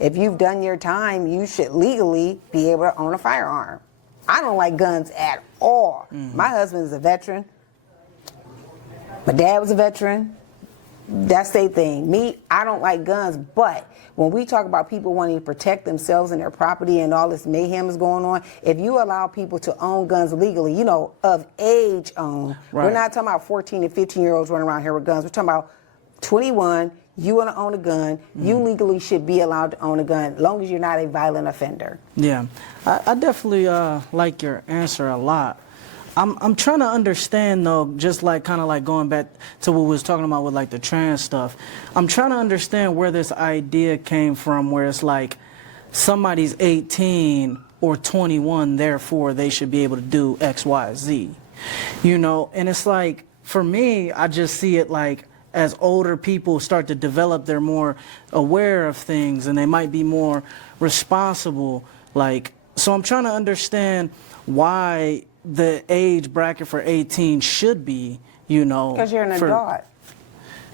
if you've done your time, you should legally be able to own a firearm. I don't like guns at all. My husband is a veteran. My dad was a veteran. That's their thing. Me, I don't like guns, but when we talk about people wanting to protect themselves and their property and all this mayhem is going on, if you allow people to own guns legally, of age own, we're not talking about 14 and 15-year-olds running around here with guns. We're talking about 21, you want to own a gun, you legally should be allowed to own a gun as long as you're not a violent offender. Yeah, I definitely like your answer a lot. I'm trying to understand though, just like kind of like going back to what we was talking about with like the trans stuff. I'm trying to understand where this idea came from, where it's like somebody's 18 or 21, therefore they should be able to do X, Y, Z. You know, and it's like, for me, I just see it like as older people start to develop, they're more aware of things and they might be more responsible. Like, so I'm trying to understand why the age bracket for 18 should be, you know. Because you're an adult.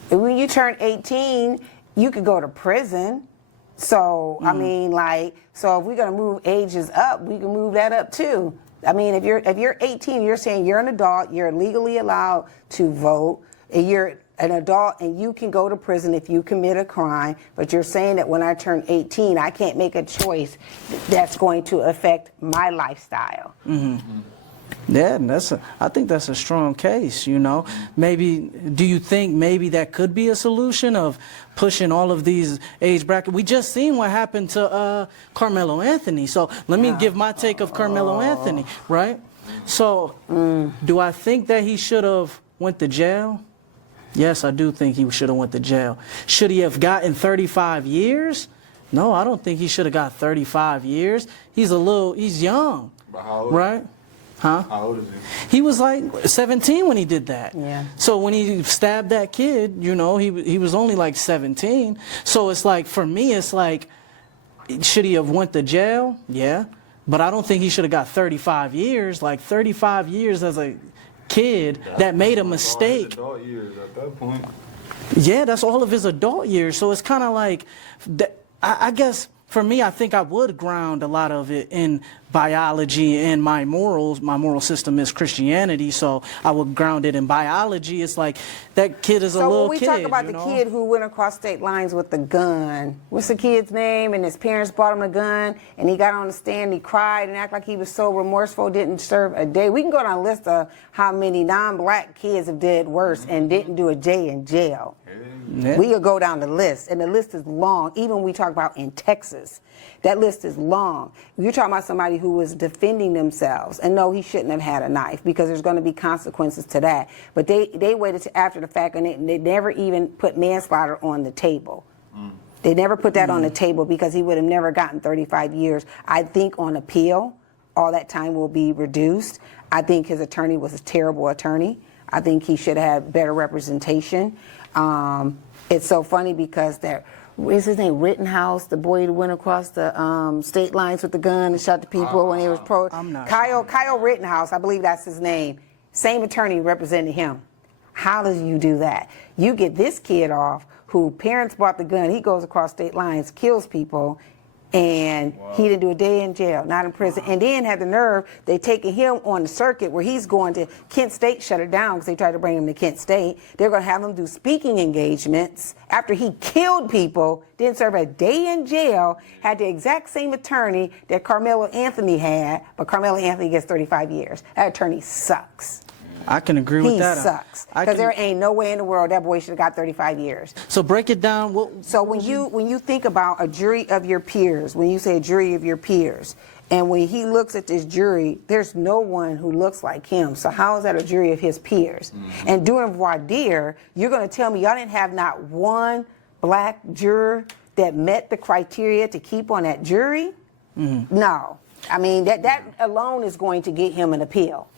When you turn 18, you could go to prison. So, I mean, like, so if we're going to move ages up, we can move that up too. I mean, if you're 18, you're saying you're an adult, you're legally allowed to vote, and you're an adult and you can go to prison if you commit a crime, but you're saying that when I turn 18, I can't make a choice that's going to affect my lifestyle. Mm-hmm. Yeah, I think that's a strong case, you know. Maybe, do you think maybe that could be a solution of pushing all of these age brackets? We just seen what happened to Carmelo Anthony. So let me give my take of Carmelo Anthony, right? So do I think that he should have went to jail? Yes, I do think he should have went to jail. Should he have gotten 35 years? No, I don't think he should have got 35 years. He's young, right? Huh? How old is he? He was like 17 when he did that. Yeah. So when he stabbed that kid, you know, he was only like 17. So it's like, for me, it's like, should he have went to jail? Yeah. But I don't think he should have got 35 years. Like 35 years as a kid that made a mistake. All his adult years at that point. Yeah, that's all of his adult years. So it's kind of like, I guess, for me, I think I would ground a lot of it in biology and my morals. My moral system is Christianity, so I would ground it in biology. It's like that kid is a little kid. So when we talk about the kid who went across state lines with the gun, what's the kid's name? And his parents bought him a gun, and he got on the stand, he cried and acted like he was so remorseful, didn't serve a day. We can go down a list of how many non-black kids have did worse and didn't do a day in jail. Yeah. We could go down the list, and the list is long. Even when we talk about in Texas, that list is long. You're talking about somebody who was defending themselves, and no, he shouldn't have had a knife because there's going to be consequences to that. But they waited to after the fact, and they never even put manslaughter on the table. They never put that on the table because he would have never gotten 35 years. I think on appeal, all that time will be reduced. I think his attorney was a terrible attorney. I think he should have had better representation. It's so funny because is his name Rittenhouse, the boy who went across the state lines with the gun and shot the people when he was pro. Kyle Rittenhouse, I believe that's his name. Same attorney represented him. How does you do that? You get this kid off who parents bought the gun. He goes across state lines, kills people, and he didn't do a day in jail, not in prison. And then had the nerve, they taking him on the circuit where he's going to Kent State, shut it down because they tried to bring him to Kent State. They're going to have him do speaking engagements after he killed people, didn't serve a day in jail, had the exact same attorney that Carmelo Anthony had, but Carmelo Anthony gets 35 years. That attorney sucks. I can agree with that. He sucks. Because there ain't no way in the world that boy should have got 35 years. So break it down. So when you think about a jury of your peers, when you say a jury of your peers, and when he looks at this jury, there's no one who looks like him. So how is that a jury of his peers? Mm-hmm. And during voir dire, you're going to tell me y'all didn't have not one black juror that met the criteria to keep on that jury? Mm-hmm. No. I mean, that alone is going to get him an appeal.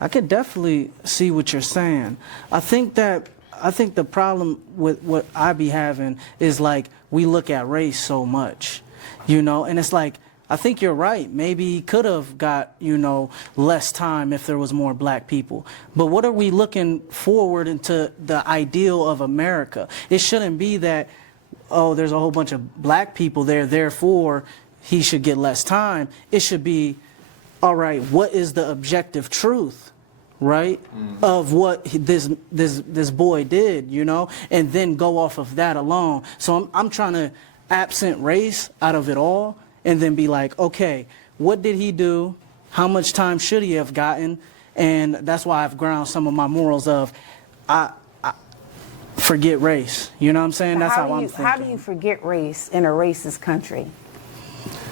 I could definitely see what you're saying. I think the problem with what I be having is like we look at race so much, you know, and it's like I think you're right. Maybe he could have got, you know, less time if there was more black people. But what are we looking forward into the ideal of America? It shouldn't be that, oh, there's a whole bunch of black people there, therefore he should get less time. It should be, all right, what is the objective truth, right, of what this boy did, you know, and then go off of that alone. So I'm trying to absent race out of it all and then be like, okay, what did he do? How much time should he have gotten? And that's why I've ground some of my morals of I forget race. You know what I'm saying? That's how I'm thinking. How do you forget race in a racist country?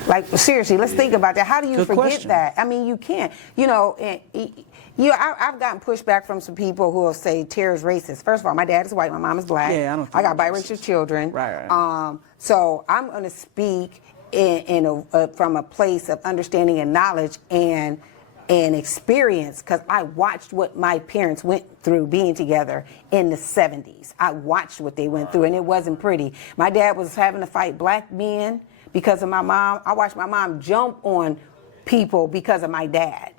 Like, seriously, let's think about that. How do you Good forget question. that? I mean, you can't. You know, I've gotten pushback from some people who will say Tara is racist. First of all, my dad is white, my mom is black. Yeah, I don't think I got that's biracial children. Right. So I'm going to speak from a place of understanding and knowledge and experience, because I watched what my parents went through being together in the 70s. I watched what they went through, and it wasn't pretty. My dad was having to fight black men because of my mom. I watched my mom jump on people because of my dad.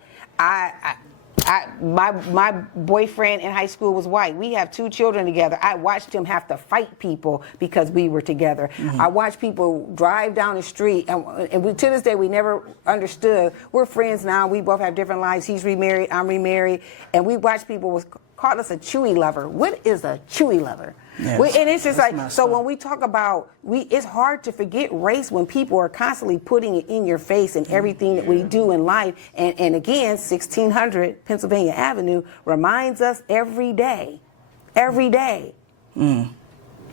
My boyfriend in high school was white. We have 2 children together. I watched him have to fight people because we were together. Mm-hmm. I watched people drive down the street, and to this day we never understood. We're friends now. We both have different lives. He's remarried, I'm remarried, and we watch people call us a Chewy lover. What is a Chewy lover? Yeah, And it's just like, so up. when we talk about, it's hard to forget race when people are constantly putting it in your face in everything that we do in life. And again, 1600 Pennsylvania Avenue reminds us every day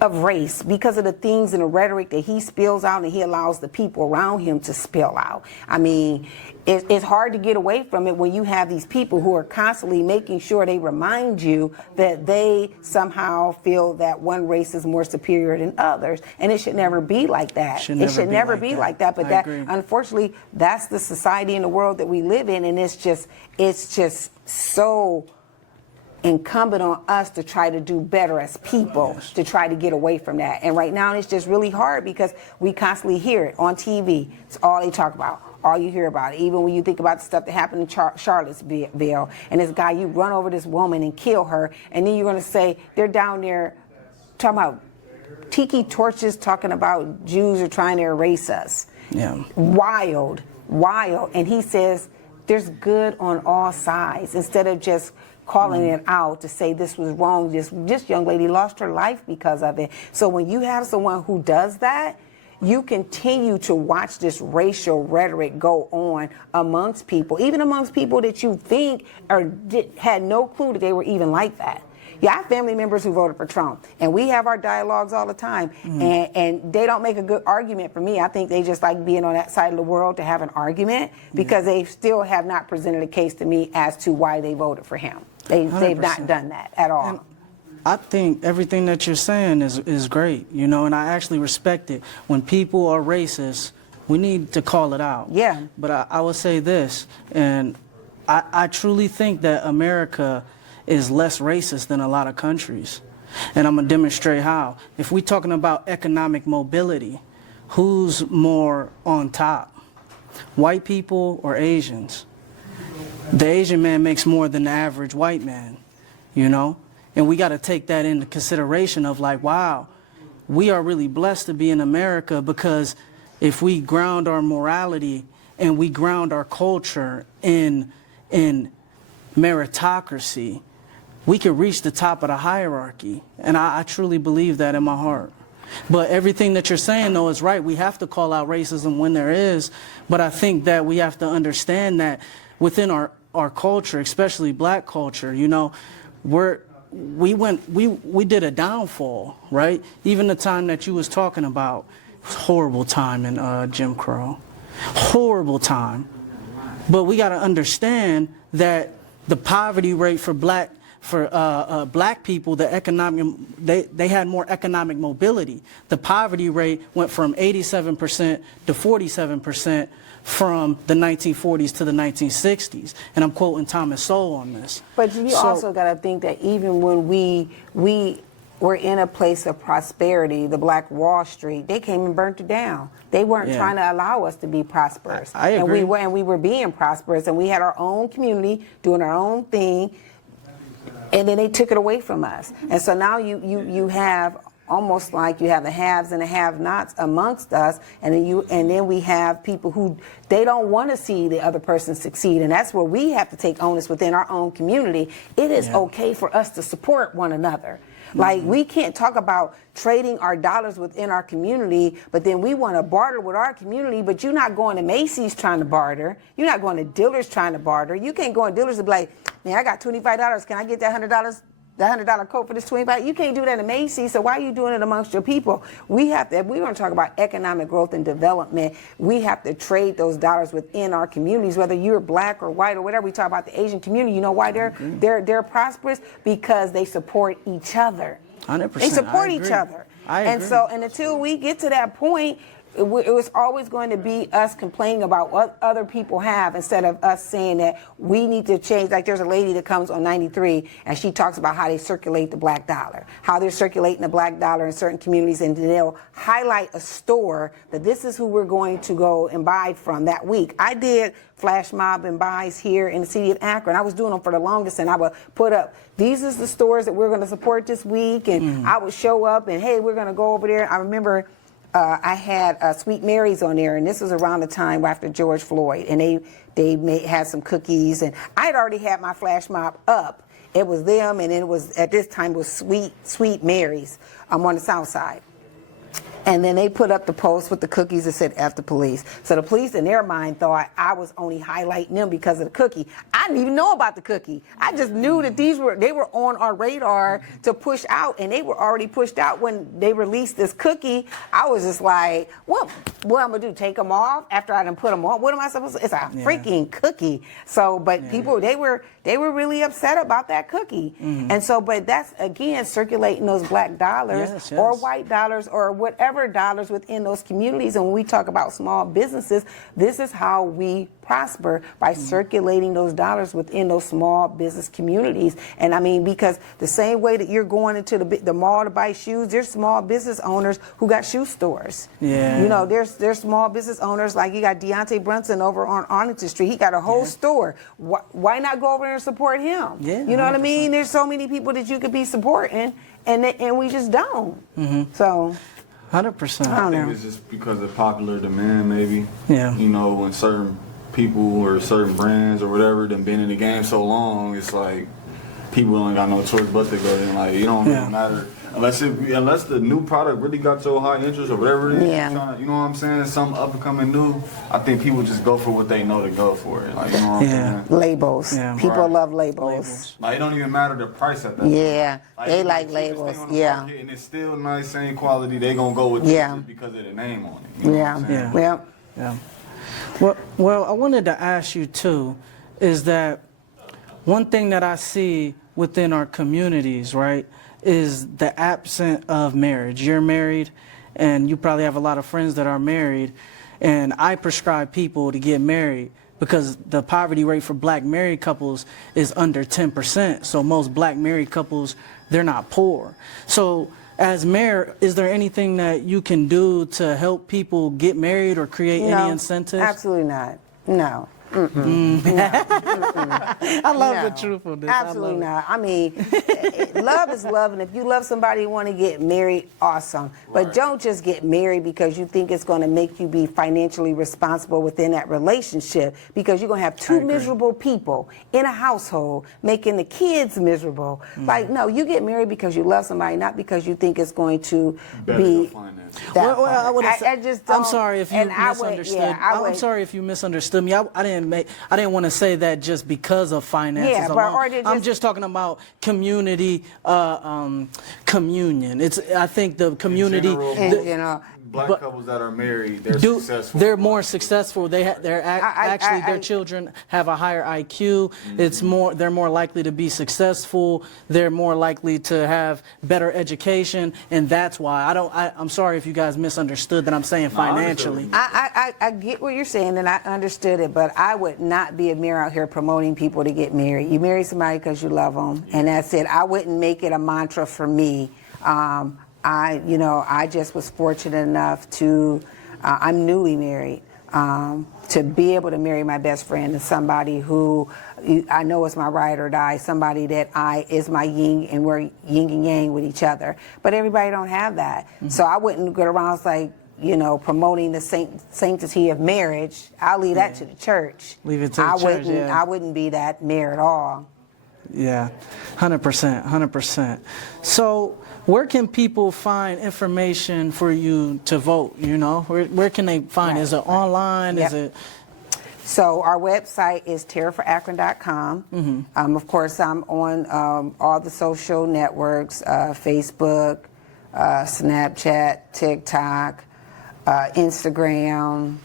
of race, because of the things and the rhetoric that he spills out and he allows the people around him to spill out. I mean, it's hard to get away from it when you have these people who are constantly making sure they remind you that they somehow feel that one race is more superior than others. And it should never be like that. It should never be like that. But that, unfortunately, that's the society and the world that we live in. And it's just so incumbent on us to try to do better as people, to try to get away from that. And right now it's just really hard because we constantly hear it on TV. It's all they talk about, all you hear about it. Even when you think about the stuff that happened in Charlottesville, and this guy, you run over this woman and kill her, and then you're going to say they're down there talking about tiki torches, talking about Jews are trying to erase us. Yeah. Wild. And he says there's good on all sides, instead of just calling it out to say this was wrong. This young lady lost her life because of it. So when you have someone who does that, you continue to watch this racial rhetoric go on amongst people, even amongst people that you think had no clue that they were even like that. Yeah, I have family members who voted for Trump, and we have our dialogues all the time, and they don't make a good argument for me. I think they just like being on that side of the world to have an argument, because they still have not presented a case to me as to why they voted for him. They've not done that at all. And I think everything that you're saying is great, you know, and I actually respect it. When people are racist, we need to call it out. Yeah. But I would say this, and I truly think that America is less racist than a lot of countries. And I'm going to demonstrate how. If we're talking about economic mobility, who's more on top? White people or Asians? The Asian man makes more than the average white man, you know? And we got to take that into consideration of like, wow, we are really blessed to be in America, because if we ground our morality and we ground our culture in meritocracy, we can reach the top of the hierarchy. And I truly believe that in my heart. But everything that you're saying, though, is right. We have to call out racism when there is. But I think that we have to understand that within our culture, especially black culture, you know, we did a downfall, right? Even the time that you was talking about, horrible time in Jim Crow. Horrible time. But we got to understand that the poverty rate for black people, they had more economic mobility. The poverty rate went from 87% to 47% from the 1940s to the 1960s. And I'm quoting Thomas Sowell on this. But you also got to think that even when we were in a place of prosperity, the Black Wall Street, they came and burnt it down. They weren't trying to allow us to be prosperous. I agree. And we were being prosperous, and we had our own community doing our own thing, and then they took it away from us. And so now you have almost like you have the haves and the have-nots amongst us, and then we have people who they don't want to see the other person succeed, and that's where we have to take onus within our own community. It is okay for us to support one another. Like, we can't talk about trading our dollars within our community, but then we want to barter with our community, but you're not going to Macy's trying to barter. You're not going to Dillard's trying to barter. You can't go in Dillard's and be like, man, I got $25. Can I get that $100 the $100 coat for this $25. You can't do that in Macy's, so why are you doing it amongst your people? We have to, if we're going to talk about economic growth and development, we have to trade those dollars within our communities, whether you're black or white or whatever. We talk about the Asian community. You know why they're prosperous? Because they support each other. 100%. They support each other. And so, and until we get to that point, it was always going to be us complaining about what other people have instead of us saying that we need to change. Like there's a lady that comes on 93 and she talks about how they circulate the black dollar, how they're circulating the black dollar in certain communities, and they'll highlight a store that this is who we're going to go and buy from that week. I did flash mob and buys here in the city of Akron. I was doing them for the longest, and I would put up, these is the stores that we're going to support this week, and I would show up and, hey, we're going to go over there. I remember I had Sweet Mary's on there, and this was around the time after George Floyd, and they had some cookies, and I had already had my flash mob up. It was them, and it was, at this time, it was Sweet Mary's on the south side. And then they put up the post with the cookies that said F the police. So the police in their mind thought I was only highlighting them because of the cookie. I didn't even know about the cookie. I just knew that they were on our radar to push out, and they were already pushed out when they released this cookie. I was just like, what I'm gonna do, take them off after I done put them on? What am I supposed to, it's a freaking cookie. So, but people, they were really upset about that cookie. And so, but that's, again, circulating those black dollars or white dollars or whatever dollars within those communities. And when we talk about small businesses, this is how we prosper, by circulating those dollars within those small business communities. And I mean, because the same way that you're going into the mall to buy shoes, there's small business owners who got shoe stores. You know, there's small business owners, like you got Deontay Brunson over on Arlington Street. He got a whole store. Why not go over there and support him? You know 100%. What I mean? There's so many people that you could be supporting, and we just don't. So 100%. I think it's just because of popular demand, maybe. You know, when certain people or certain brands or whatever done been in the game so long, it's like people ain't got no choice but to go in. Like, it don't really matter unless the new product really got so high interest or whatever it is. You know what I'm saying? Some up and coming new. I think people just go for what they know to go for it. Like, you know what I'm saying? Labels. People love labels. Like, it don't even matter the price at that point. Like, they like labels. Market, and it's still nice, same quality. They gonna go with it just because of the name on it. You know what I'm saying? Well, I wanted to ask you too, is that one thing that I see within our communities, right, is the absence of marriage. You're married, and you probably have a lot of friends that are married, and I prescribe people to get married because the poverty rate for black married couples is under 10%. So most black married couples, they're not poor. So as mayor, is there anything that you can do to help people get married or create any incentives? Absolutely not. No. I love the truthfulness. Absolutely not. I mean, love is love, and if you love somebody and want to get married, awesome. But don't just get married because you think it's going to make you be financially responsible within that relationship, because you're going to have two miserable people in a household making the kids miserable. Like, no, you get married because you love somebody, not because you think it's going to be I'm sorry if you misunderstood. I'm sorry if you misunderstood me. I didn't want to say that just because of finances alone. I'm just talking about community communion. I think the community. In general, black couples that are married, they're successful. They're more successful. Their children have a higher IQ. They're more likely to be successful. They're more likely to have better education, and that's why I'm sorry if you guys misunderstood that I'm saying financially. I get what you're saying, and I understood it, but I would not be a mayor out here promoting people to get married. You marry somebody because you love them, and that's it. I wouldn't make it a mantra for me. I just was fortunate enough to, I'm newly married, to be able to marry my best friend and somebody who I know is my ride or die, somebody that is my yin, and we're yin and yang with each other. But everybody don't have that. So I wouldn't go around like, promoting the sanctity of marriage. I'll leave that to the church. Leave it to the church, I wouldn't be that mayor at all. Yeah, 100%, 100%. So where can people find information for you to vote, Where can they find it? Is it online? Is it... So our website is terrorforakron.com. Of course, I'm on all the social networks, Facebook, Snapchat, TikTok, Instagram,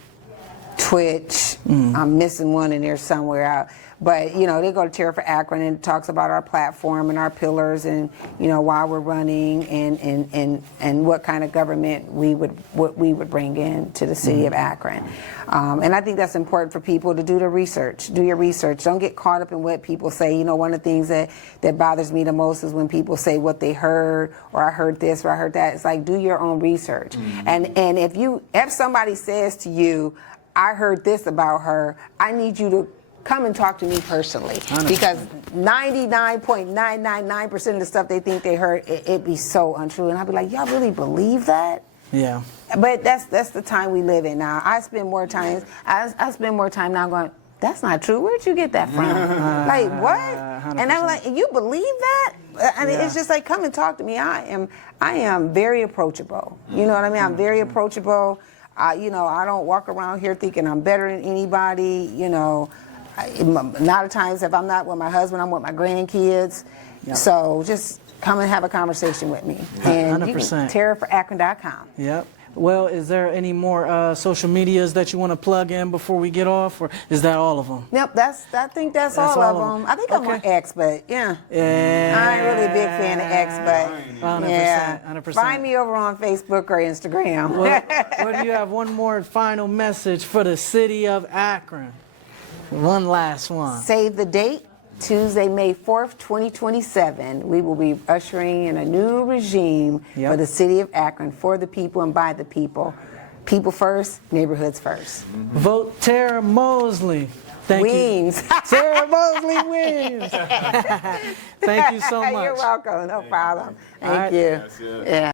Twitch. I'm missing one in there somewhere. But, you know, they go to Terror for Akron and it talks about our platform and our pillars and, you know, why we're running and what kind of government what we would bring in to the city of Akron. And I think that's important for people to do the research. Do your research. Don't get caught up in what people say. You know, one of the things that bothers me the most is when people say what they heard, or I heard this, or I heard that. It's like, do your own research. And if somebody says to you, I heard this about her, I need you to come and talk to me personally, because 99.999% of the stuff they think they heard, it be so untrue. And I'd be like, y'all really believe that? Yeah. But that's the time we live in now. I spend more time now going, that's not true. Where'd you get that from? Like, what? 100%. And I'm like, you believe that? I mean, it's just like, come and talk to me. I am very approachable. You know what I mean? I'm very approachable. You know, I don't walk around here thinking I'm better than anybody. You know, a lot of times if I'm not with my husband, I'm with my grandkids. Yep. So just come and have a conversation with me. And 100%. terrorforakron.com. Yep. Well, is there any more social medias that you want to plug in before we get off, or is that all of them? Yep, I think that's all of them. I think I'm on X, but yeah. I ain't really a big fan of X, but 100%, yeah. 100%. Find me over on Facebook or Instagram. Well, do you have one more final message for the city of Akron? One last one. Save the date, Tuesday, May 4th, 2027. We will be ushering in a new regime for the city of Akron, for the people and by the people. People first, neighborhoods first. Vote Tara Mosley. Thank Weems. you. Tara Mosley Weems. Thank you so much. You're welcome. No problem. Thank you. Yes, yes. Yeah.